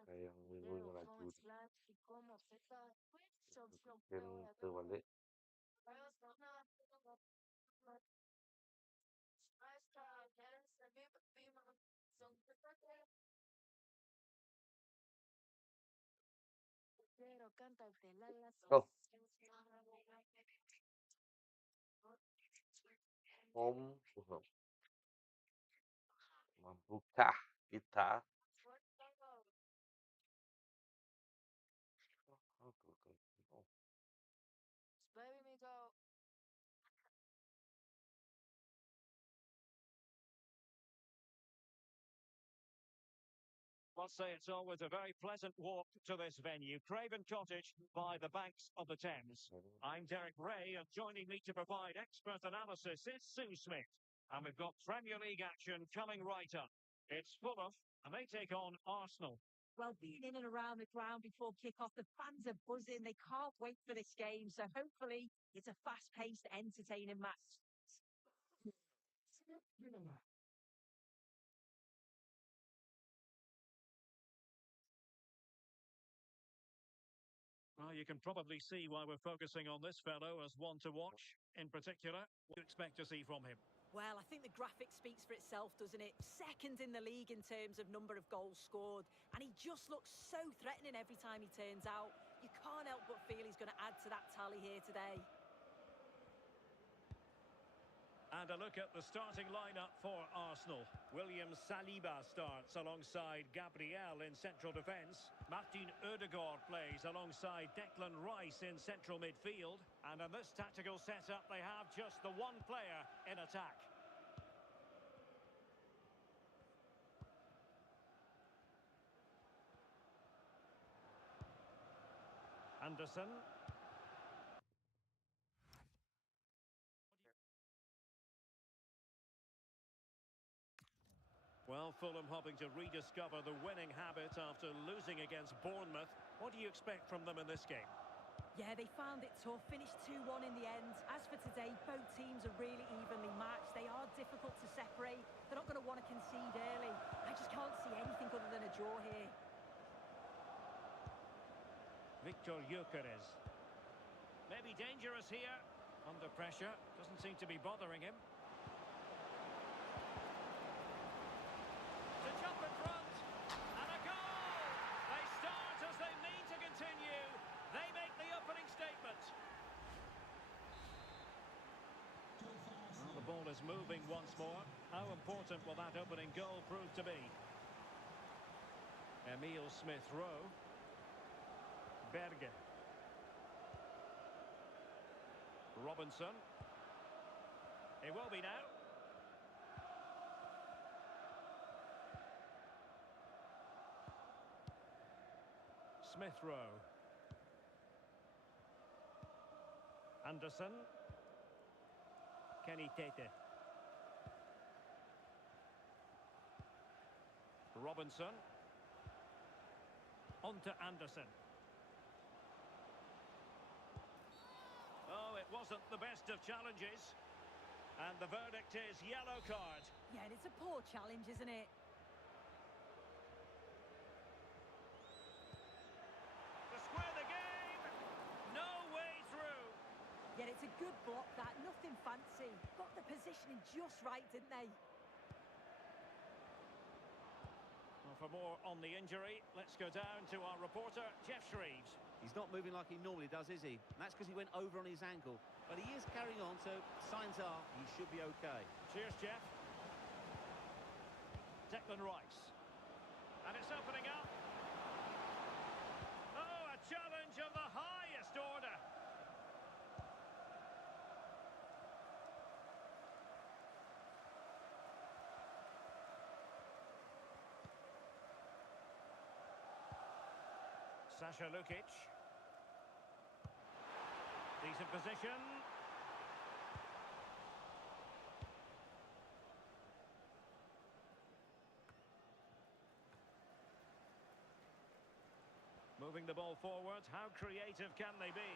Kayak yang minggu yang laju kan terbalik. Oh, Fulham. Mampukah kita? Oh. Must say it's always a very pleasant walk to this venue, Craven Cottage, by the banks of the Thames. I'm Derek Ray, and joining me to provide expert analysis is Sue Smith. And we've got Premier League action coming right up. It's Fulham, and they take on Arsenal. Well, being in and around the ground before kick-off, the fans are buzzing. They can't wait for this game. So hopefully it's a fast-paced, entertaining match. Well, you can probably see why we're focusing on this fellow as one to watch. In particular, what do you expect to see from him? Well, I think the graphic speaks for itself, doesn't it? Second in the league in terms of number of goals scored. And he just looks so threatening every time he turns out. You can't help but feel he's going to add to that tally here today. And a look at the starting lineup for Arsenal. William Saliba starts alongside Gabriel in central defence. Martin Odegaard plays alongside Declan Rice in central midfield. And in this tactical setup, they have just the one player in attack. Anderson. Well, Fulham hoping to rediscover the winning habit after losing against Bournemouth. What do you expect from them in this game? Yeah, they found it tough, finished 2-1 in the end. As for today, both teams are really evenly matched. They are difficult to separate. They're not going to want to concede early. I just can't see anything other than a draw here. Victor Gyökeres. Maybe dangerous here. Under pressure. Doesn't seem to be bothering him. To jump in front. And a goal! They start as they mean to continue. They make the opening statement. Well, the ball is moving once more. How important will that opening goal prove to be? Emile Smith-Rowe. Berge. Robinson. It will be now. Smith Rowe. Anderson. Kenny Tete. Robinson. On to Anderson. Oh, it wasn't the best of challenges. And the verdict is yellow card. Yeah, and it's a poor challenge, isn't it? To square the game. No way through. Yeah, it's a good block, that. Nothing fancy. Got the positioning just right, didn't they? Well, for more on the injury, let's go down to our reporter, Jeff Shreves. He's not moving like he normally does, is he? And that's because he went over on his ankle. But he is carrying on, so signs are he should be okay. Cheers, Jeff. Declan Rice. And it's opening up. Oh, a challenge of the highest order. Sasha Lukic. Decent position. Moving the ball forward, how creative can they be?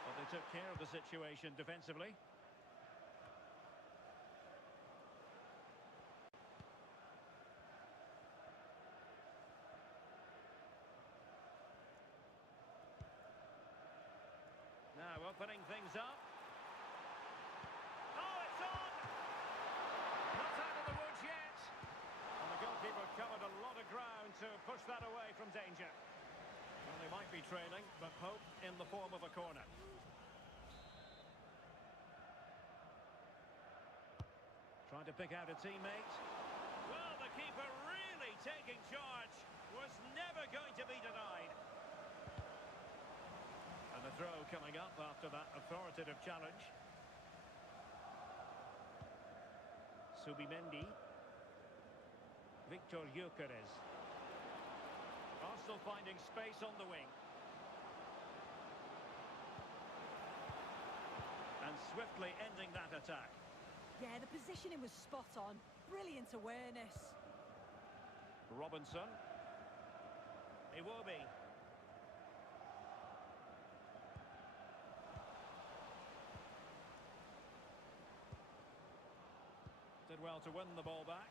But they took care of the situation defensively. Now opening things up. Oh, it's on! Not out of the woods yet. And the goalkeeper covered a lot of ground to push that away from danger. Well, they might be trailing, but hope in the form of a corner. Trying to pick out a teammate. Well, the keeper really taking charge. Was never going to be denied. And the throw coming up after that authoritative challenge. Subimendi. Victor Gyökeres. Arsenal finding space on the wing. And swiftly ending that attack. Yeah, the positioning was spot on. Brilliant awareness. Robinson. Iwobi. Did well to win the ball back.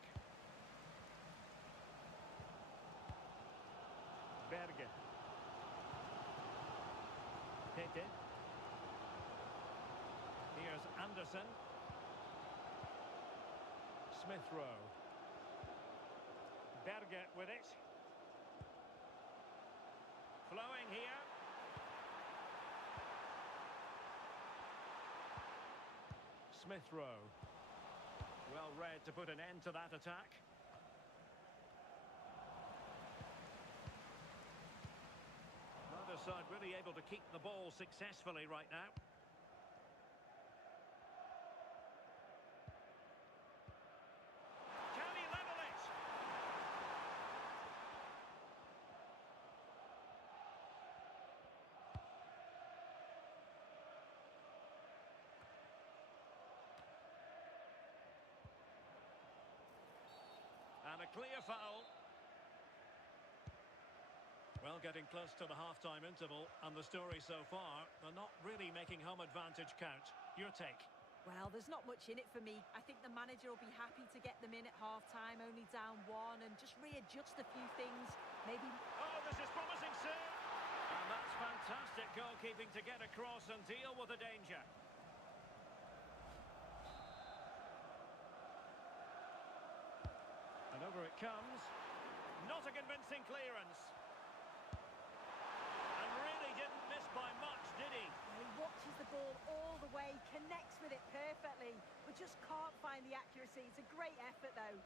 Berge. Tete. Here's Anderson. Smith Rowe. Berge with it. Flowing here. Smith Rowe. Well read to put an end to that attack. Neither side really able to keep the ball successfully right now. Can he level it? And a clear foul. Well, getting close to the half-time interval, and the story so far, they're not really making home advantage count. Your take? Well, there's not much in it for me. I think the manager will be happy to get them in at half-time, only down one, and just readjust a few things. Maybe... Oh, this is promising soon. And that's fantastic goalkeeping to get across and deal with the danger. And over it comes. Not a convincing clearance. And really didn't miss by much, did he? He watches the ball all the way, connects with it perfectly, but just can't find the accuracy. It's a great effort, though.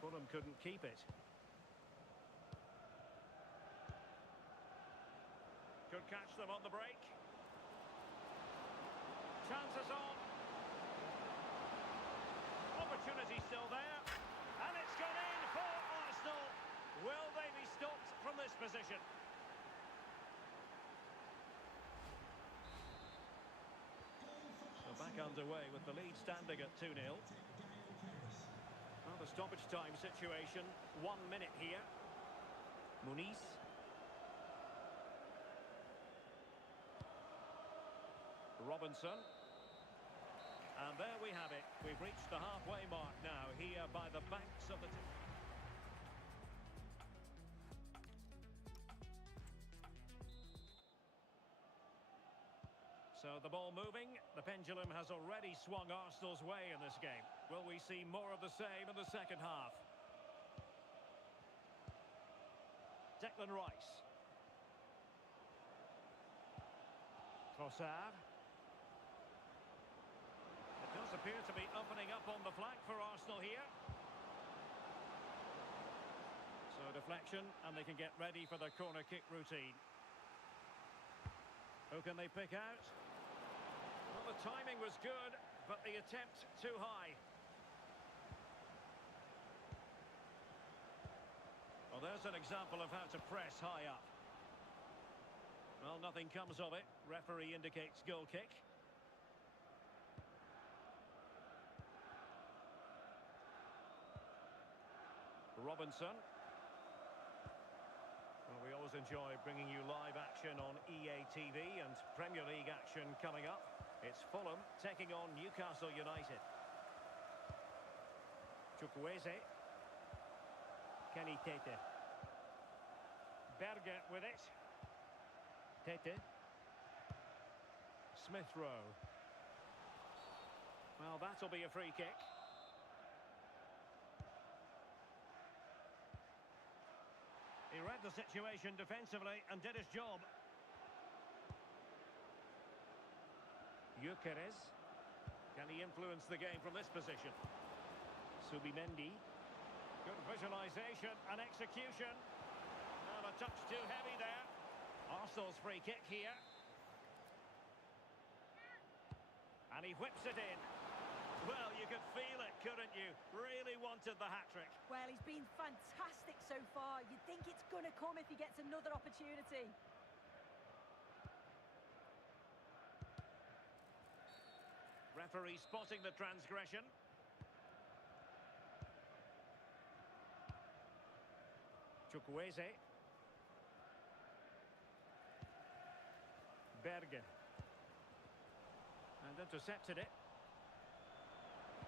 Fulham couldn't keep it. Could catch them on the break. Chances on. Opportunity still there. And it's gone in for Arsenal. Will they be stopped from this position? So back underway with the lead standing at 2-0. Well, the stoppage time situation, 1 minute here. Muniz. Robinson. And there we have it. We've reached the halfway mark now here by the banks of the... So the ball moving. The pendulum has already swung Arsenal's way in this game. Will we see more of the same in the second half? Declan Rice. Trossard. It does appear to be opening up on the flank for Arsenal here. So deflection, and they can get ready for their corner kick routine. Who can they pick out? Well, the timing was good, but the attempt too high. Well, there's an example of how to press high up. Well, nothing comes of it. Referee indicates goal kick. Robinson. Well, we always enjoy bringing you live action on EA TV, and Premier League action coming up. It's Fulham taking on Newcastle United. Chukwueze. Kenny Tete. Berger with it. Tete. Smith Rowe. Well, that'll be a free kick. He read the situation defensively and did his job. Gyökeres. Can he influence the game from this position? Subimendi. Good visualisation and execution. And a touch too heavy there. Arsenal's free kick here. And he whips it in. Well, you could feel it, couldn't you? Really wanted the hat-trick. Well, he's been fantastic so far. You'd think it's going to come if he gets another opportunity. Referee spotting the transgression. Chukwueze. Berger. And intercepted it.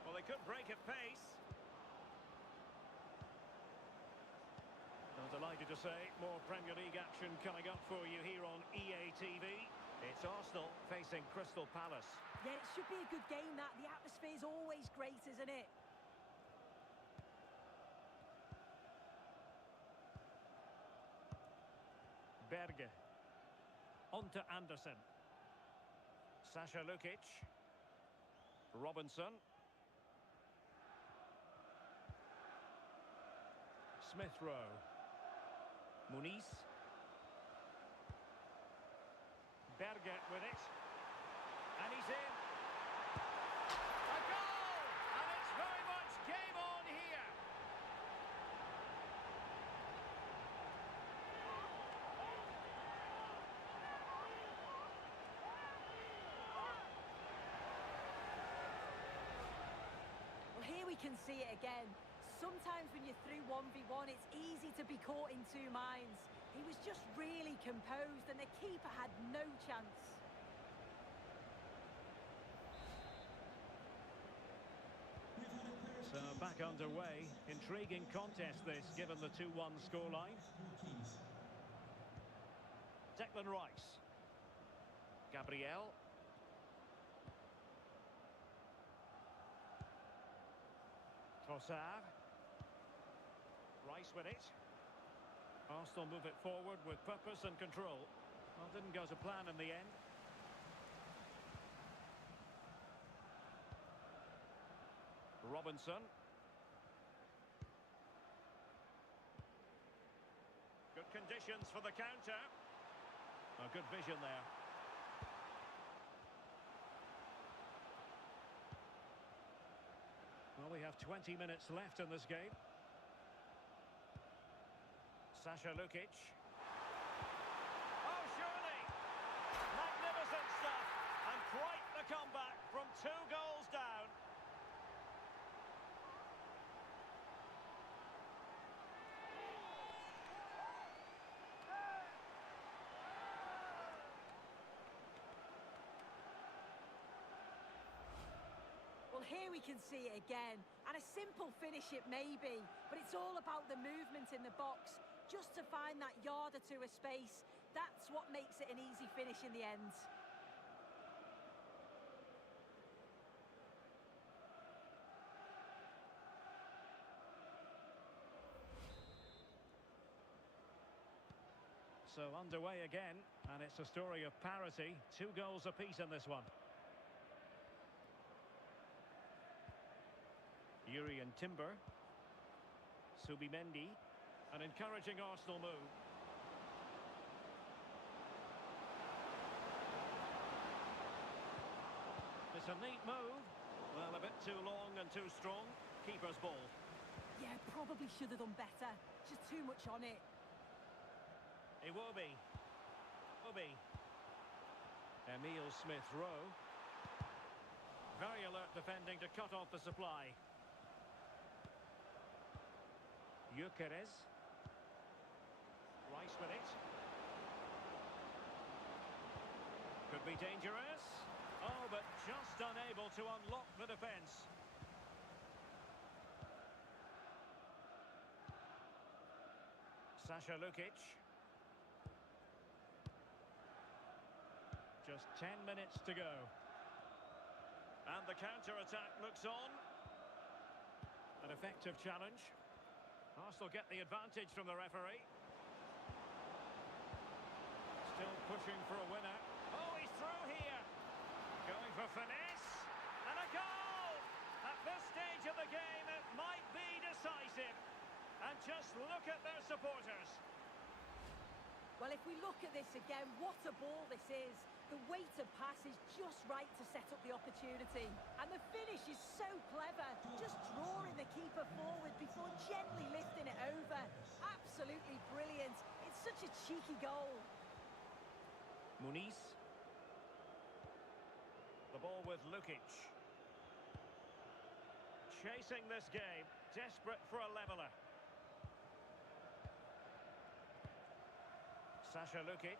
Well, they could break at pace. I'm delighted to say more Premier League action coming up for you here on EA TV. It's Arsenal facing Crystal Palace. Yeah, it should be a good game, that. The atmosphere's always great, isn't it? Berger. On to Anderson. Sasha Lukic. Robinson. Smith Rowe. Muniz. Berger with it. And he's in. A goal! And it's very much game on here. Well, here we can see it again. Sometimes when you're through 1v1, it's easy to be caught in two minds. He was just really composed and the keeper had no chance. So back underway. Intriguing contest this, given the 2-1 scoreline. Declan Rice. Gabriel. Trossard. Rice with it. Arsenal move it forward with purpose and control. Well, didn't go to plan in the end. Robinson. conditions for the counter. A good vision there. Well, we have 20 minutes left in this game. Sasha Lukic. Oh, surely! Magnificent stuff! And quite the comeback from 2 goals down. Well, here we can see it again, and a simple finish it may be, but it's all about the movement in the box, just to find that yard or two of space. That's what makes it an easy finish in the end. So underway again, and it's a story of parity. 2 goals apiece in this one. Yuri and Timber. Subimendi. An encouraging Arsenal move. It's a neat move. Well, a bit too long and too strong. Keeper's ball. Yeah, probably should have done better. Just too much on it. Iwobi. Iwobi. Emile Smith-Rowe. Very alert defending to cut off the supply. Gyökeres. Rice with it. Could be dangerous. Oh, but just unable to unlock the defence. Sasha Lukic. Just 10 minutes to go. And the counter-attack looks on. An effective challenge. Arsenal get the advantage from the referee. Still pushing for a winner. Oh, he's through here. Going for finesse. And a goal! At this stage of the game, it might be decisive. And just look at their supporters. Well, if we look at this again, what a ball this is. The weight of pass is just right to set up the opportunity. And the finish is so clever. Just drawing the keeper forward before gently lifting it over. Absolutely brilliant. It's such a cheeky goal. Muniz. The ball with Lukic. Chasing this game. Desperate for a leveller. Sasha Lukic.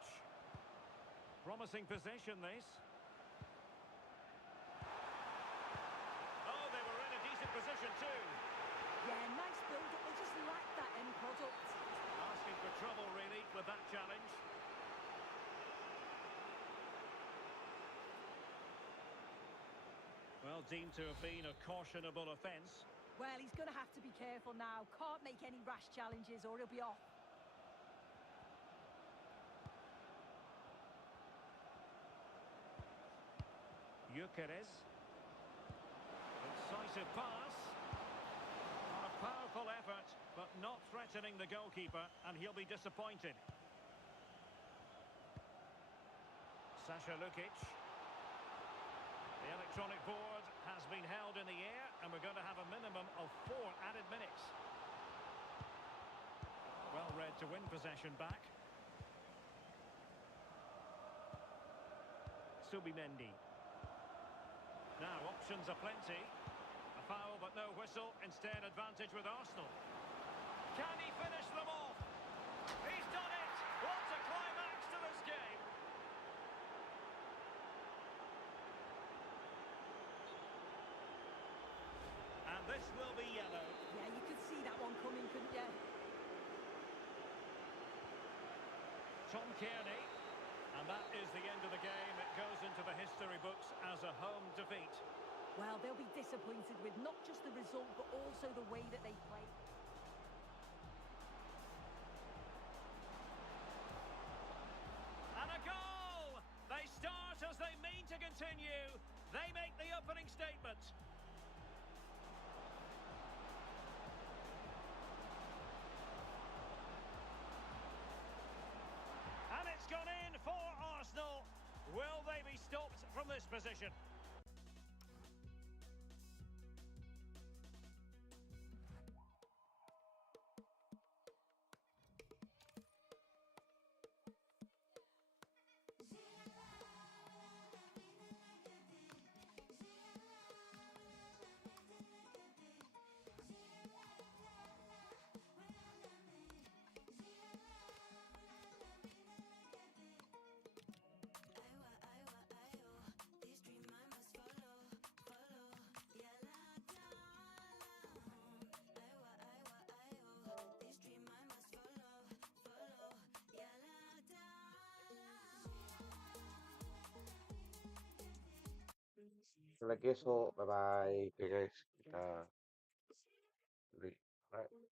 Promising possession, this. Oh, they were in a decent position too. Yeah, nice build-up. They just lack that end product. Asking for trouble, really, with that challenge. Well, deemed to have been a cautionable offence. Well, he's going to have to be careful now. Can't make any rash challenges or he'll be off. Gyökeres. Incisive pass. A powerful effort, but not threatening the goalkeeper, and he'll be disappointed. Sasha Lukic. The electronic board has been held in the air, and we're going to have a minimum of 4 added minutes. Well read to win possession back. Subimendi. Now, options are plenty. A foul, but no whistle. Instead, advantage with Arsenal. Can he finish them off? He's done it! What a climax to this game! And this will be yellow. Yeah, you could see that one coming, couldn't you? Tom Kearney. And that is the end of the game. It goes into the history books as a home defeat. Well, they'll be disappointed with not just the result, but also the way that they played. And a goal! They start as they mean to continue. They make the opening statement. Will they be stopped from this position? Lagi so, bye bye. Okay guys, kita break. Alright.